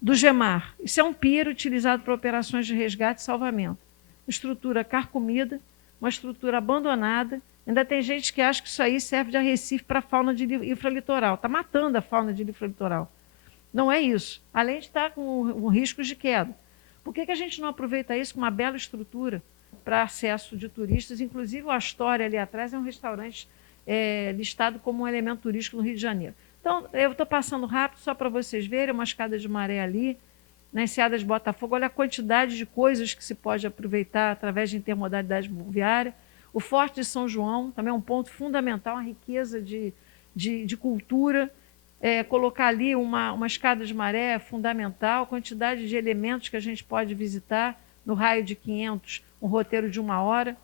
do Gemar. Isso é um pier utilizado para operações de resgate e salvamento. Estrutura carcomida, uma estrutura abandonada. Ainda tem gente que acha que isso aí serve de arrecife para a fauna de infralitoral. Está matando a fauna de infralitoral. Não é isso. Além de estar com riscos de queda. Por que a gente não aproveita isso com uma bela estrutura para acesso de turistas? Inclusive, o Astoria ali atrás é um restaurante listado como um elemento turístico no Rio de Janeiro. Então, eu estou passando rápido só para vocês verem, uma escada de maré ali, na Enseada de Botafogo. Olha a quantidade de coisas que se pode aproveitar através de intermodalidade viária. O Forte de São João também é um ponto fundamental, uma riqueza de cultura. Colocar ali uma escada de maré é fundamental, quantidade de elementos que a gente pode visitar no raio de 500, um roteiro de 1 hora.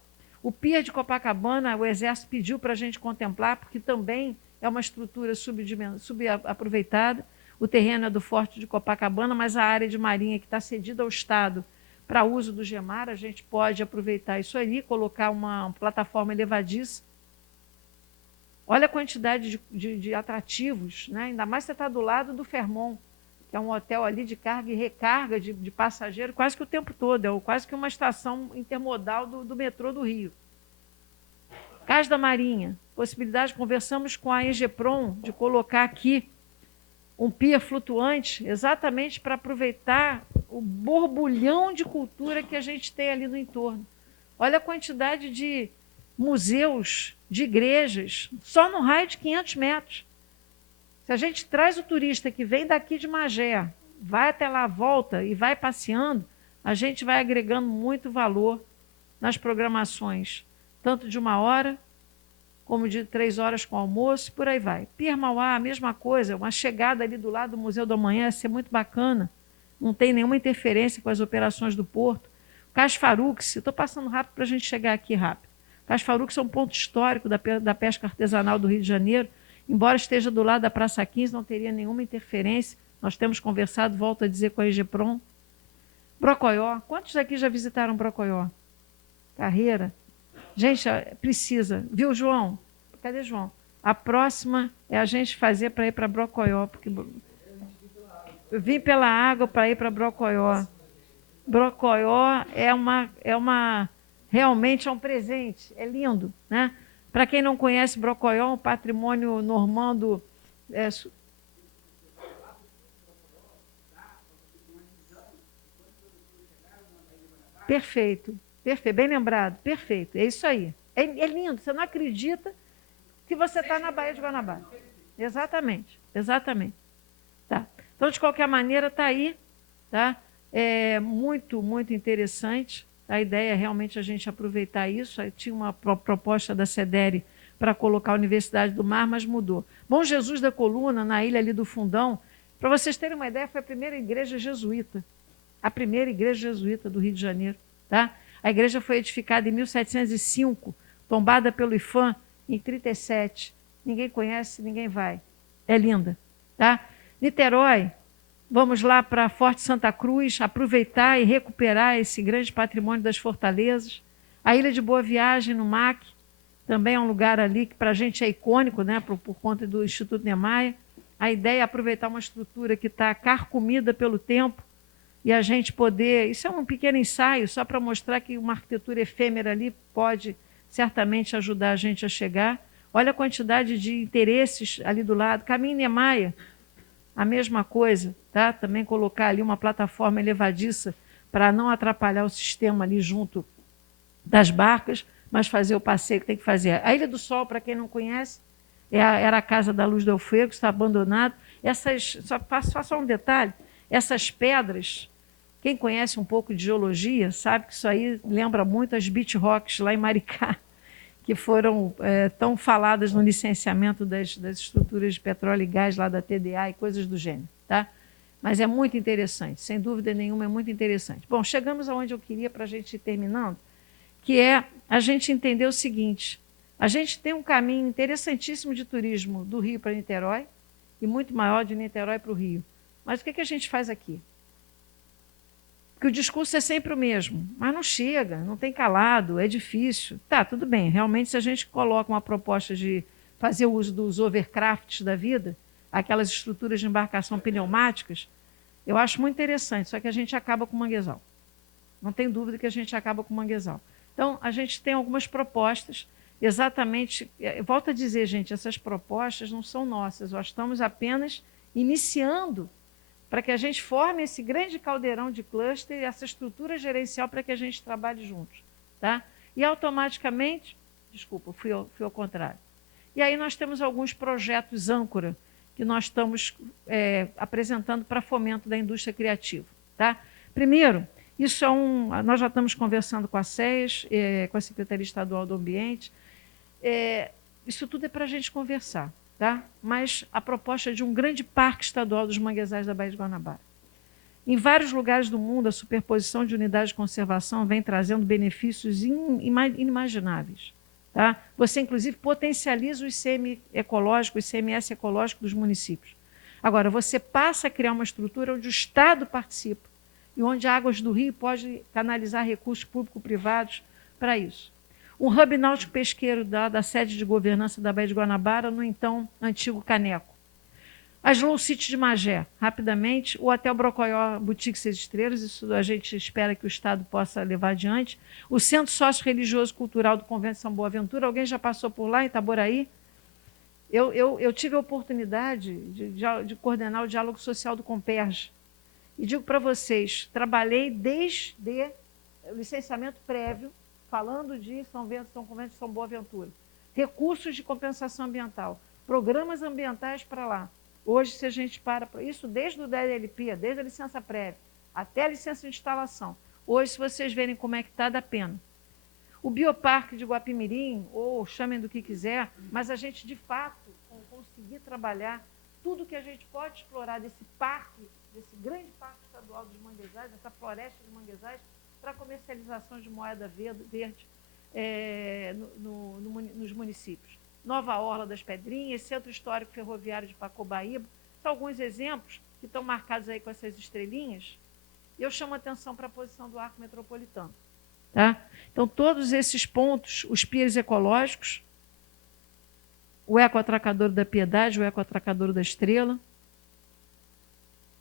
O Pier de Copacabana, o Exército pediu para a gente contemplar, porque também é uma estrutura subaproveitada. O terreno é do Forte de Copacabana, mas a área de marinha que está cedida ao Estado para uso do GEMAR, a gente pode aproveitar isso ali, colocar uma plataforma elevadiça. Olha a quantidade de atrativos, né? Ainda mais você está do lado do Fairmont, que é um hotel ali de carga e recarga de passageiro quase que o tempo todo, é quase que uma estação intermodal do metrô do Rio. Cais da Marinha, possibilidade, conversamos com a EGEPROM de colocar aqui um pier flutuante, exatamente para aproveitar o borbulhão de cultura que a gente tem ali no entorno. Olha a quantidade de museus, de igrejas, só no raio de 500 metros. Se a gente traz o turista que vem daqui de Magé, vai até lá, volta e vai passeando, a gente vai agregando muito valor nas programações, tanto de 1 hora, como de 3 horas com almoço, por aí vai. Pier Mauá, a mesma coisa, uma chegada ali do lado do Museu do Amanhã ia ser muito bacana, não tem nenhuma interferência com as operações do porto. Cais Faruques, estou passando rápido para a gente chegar aqui rápido. Cais Faruques é um ponto histórico da pesca artesanal do Rio de Janeiro, embora esteja do lado da Praça 15, não teria nenhuma interferência, nós temos conversado, volto a dizer, com a EGEPROM. Brocoió, quantos aqui já visitaram Brocoió? Carreira? Gente, precisa, viu, João? Cadê João? A próxima é a gente fazer para ir para Brocoió, porque eu vim pela água para ir para Brocoió. Brocoió realmente é um presente, é lindo, né? Para quem não conhece, Brocoió é um patrimônio normando. Perfeito, perfeito, bem lembrado, perfeito, é isso aí. É lindo, você não acredita que você está na Baía de Guanabara. Exatamente, exatamente. Tá. Então, de qualquer maneira, está aí, tá? É muito, muito interessante. A ideia é realmente a gente aproveitar isso. Aí tinha uma proposta da CEDERE para colocar a Universidade do Mar, mas mudou. Bom Jesus da Coluna, na ilha ali do Fundão, para vocês terem uma ideia, foi a primeira igreja jesuíta. A primeira igreja jesuíta do Rio de Janeiro. Tá? A igreja foi edificada em 1705, tombada pelo IFAM em 37. Ninguém conhece, ninguém vai. É linda. Tá? Niterói, vamos lá para Forte Santa Cruz, aproveitar e recuperar esse grande patrimônio das fortalezas. A Ilha de Boa Viagem, no MAC, também é um lugar ali que para a gente é icônico, né, por conta do Instituto Niemeyer. A ideia é aproveitar uma estrutura que está carcomida pelo tempo e a gente poder... Isso é um pequeno ensaio, só para mostrar que uma arquitetura efêmera ali pode certamente ajudar a gente a chegar. Olha a quantidade de interesses ali do lado. Caminho Niemeyer, a mesma coisa, tá? Também colocar ali uma plataforma elevadiça para não atrapalhar o sistema ali junto das barcas, mas fazer o passeio que tem que fazer. A Ilha do Sol, para quem não conhece, era a Casa da Luz do Fuego, está abandonado. Só um detalhe, essas pedras, quem conhece um pouco de geologia sabe que isso aí lembra muito as beach rocks lá em Maricá, que foram tão faladas no licenciamento das estruturas de petróleo e gás lá da TDA e coisas do gênero. Tá? Mas é muito interessante, sem dúvida nenhuma, é muito interessante. Bom, chegamos aonde eu queria para a gente ir terminando, que é a gente entender o seguinte: a gente tem um caminho interessantíssimo de turismo do Rio para Niterói e muito maior de Niterói para o Rio. Mas o que a gente faz aqui? Porque o discurso é sempre o mesmo, mas não chega, não tem calado, é difícil. Tá, tudo bem, realmente se a gente coloca uma proposta de fazer o uso dos overcrafts da vida, aquelas estruturas de embarcação pneumáticas, eu acho muito interessante, só que a gente acaba com o manguezal. Não tem dúvida que a gente acaba com o manguezal. Então, a gente tem algumas propostas, exatamente, volto a dizer, gente, essas propostas não são nossas, nós estamos apenas iniciando para que a gente forme esse grande caldeirão de cluster e essa estrutura gerencial para que a gente trabalhe juntos. Tá? E automaticamente, desculpa, fui ao contrário. E aí nós temos alguns projetos âncora que nós estamos apresentando para fomento da indústria criativa. Tá? Primeiro, Isso nós já estamos conversando com a SEAS, com a Secretaria Estadual do Ambiente. Isso tudo é para a gente conversar, tá? Mas a proposta é de um grande parque estadual dos manguezais da Baía de Guanabara. Em vários lugares do mundo, a superposição de unidades de conservação vem trazendo benefícios inimagináveis. Tá? Você, inclusive, potencializa o ICM ecológico, o ICMS ecológico dos municípios. Agora, você passa a criar uma estrutura onde o Estado participa e onde a Águas do Rio pode canalizar recursos público-privados para isso. Um hub náutico pesqueiro da sede de governança da Baía de Guanabara, no então antigo Caneco. A Slow City de Magé, rapidamente, o Hotel Brocoió Boutique 6 Estrelas, isso a gente espera que o Estado possa levar adiante. O Centro Sócio-Religioso Cultural do Convento de São Boaventura, alguém já passou por lá, em Itaboraí? Eu tive a oportunidade de coordenar o diálogo social do Comperj. E digo para vocês, trabalhei desde o licenciamento prévio, falando de São Convento de São Boaventura. Recursos de compensação ambiental, programas ambientais para lá. Hoje, se a gente para isso desde o DLP, desde a licença prévia até a licença de instalação. Hoje, se vocês verem como é que está, dá pena. O Bioparque de Guapimirim, ou chamem do que quiser, mas a gente, de fato, conseguir trabalhar tudo que a gente pode explorar desse parque, desse grande parque estadual dos manguezais, dessa floresta de manguezais, para comercialização de moeda verde nos municípios. Nova Orla das Pedrinhas, Centro Histórico Ferroviário de Pacobaíba, são alguns exemplos que estão marcados aí com essas estrelinhas. E eu chamo a atenção para a posição do arco metropolitano. Tá? Então, todos esses pontos, os piers ecológicos, o ecoatracadouro da Piedade, o ecoatracadouro da Estrela,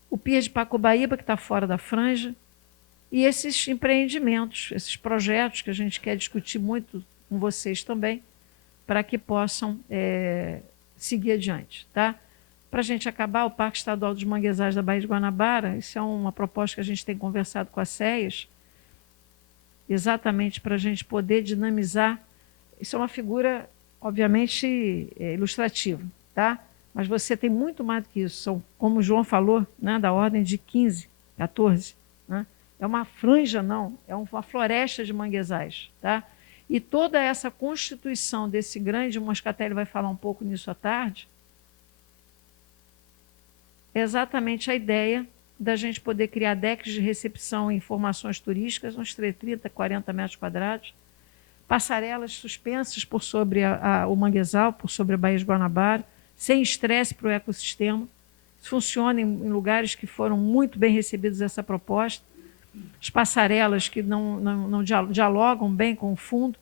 o pier de Pacobaíba, que está fora da franja, e esses empreendimentos, esses projetos que a gente quer discutir muito com vocês também, para que possam seguir adiante. Tá? Para a gente acabar, o Parque Estadual dos Manguezais da Baía de Guanabara, isso é uma proposta que a gente tem conversado com a SEAS, exatamente para a gente poder dinamizar. Isso é uma figura, obviamente, ilustrativa, tá? Mas você tem muito mais do que isso. São, como o João falou, né, da ordem de 15, 14. Né? É uma franja, não, é uma floresta de manguezais, tá? E toda essa constituição desse grande, o Moscatelli vai falar um pouco nisso à tarde, é exatamente a ideia da gente poder criar decks de recepção e informações turísticas, uns 30, 40 metros quadrados, passarelas suspensas por sobre o manguezal, por sobre a Baía de Guanabara, sem estresse para o ecossistema. Isso funciona em lugares que foram muito bem recebidos essa proposta. As passarelas que não dialogam bem com o fundo,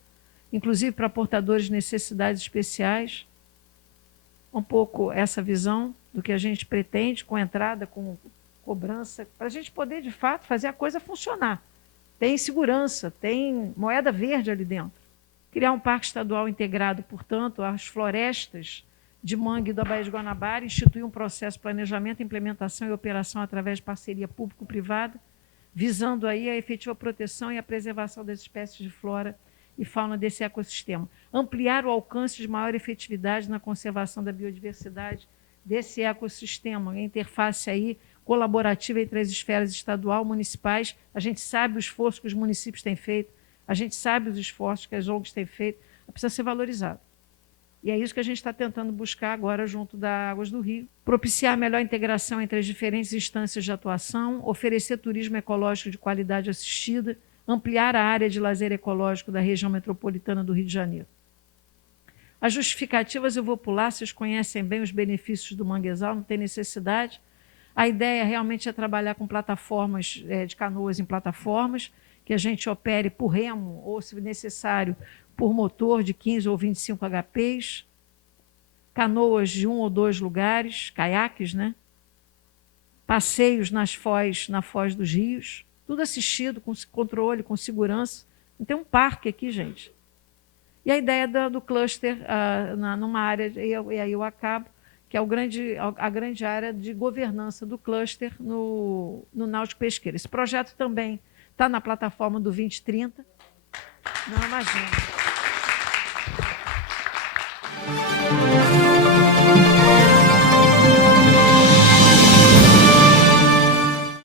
inclusive para portadores de necessidades especiais. Um pouco essa visão do que a gente pretende com entrada, com cobrança, para a gente poder, de fato, fazer a coisa funcionar. Tem segurança, tem moeda verde ali dentro. Criar um parque estadual integrado, portanto, às florestas de mangue da Baía de Guanabara, instituir um processo de planejamento, implementação e operação através de parceria público-privada, visando aí a efetiva proteção e a preservação das espécies de flora e fauna desse ecossistema. Ampliar o alcance de maior efetividade na conservação da biodiversidade desse ecossistema, a interface aí colaborativa entre as esferas estadual, municipais. A gente sabe o esforço que os municípios têm feito, a gente sabe os esforços que as ONGs têm feito, precisa ser valorizado. E é isso que a gente está tentando buscar agora junto da Águas do Rio. Propiciar a melhor integração entre as diferentes instâncias de atuação, oferecer turismo ecológico de qualidade assistida, ampliar a área de lazer ecológico da região metropolitana do Rio de Janeiro. As justificativas eu vou pular, vocês conhecem bem os benefícios do manguezal, não tem necessidade. A ideia realmente é trabalhar com plataformas de canoas em plataformas, que a gente opere por remo ou, se necessário, por motor de 15 ou 25 HPs, canoas de 1 ou 2 lugares, caiaques, né? Passeios na foz dos rios, tudo assistido, com controle, com segurança. Tem um parque aqui, gente. E a ideia do cluster numa área, e aí eu acabo, que é a grande área de governança do cluster no Náutico Pesqueiro. Esse projeto também está na plataforma do 2030. Não imagina.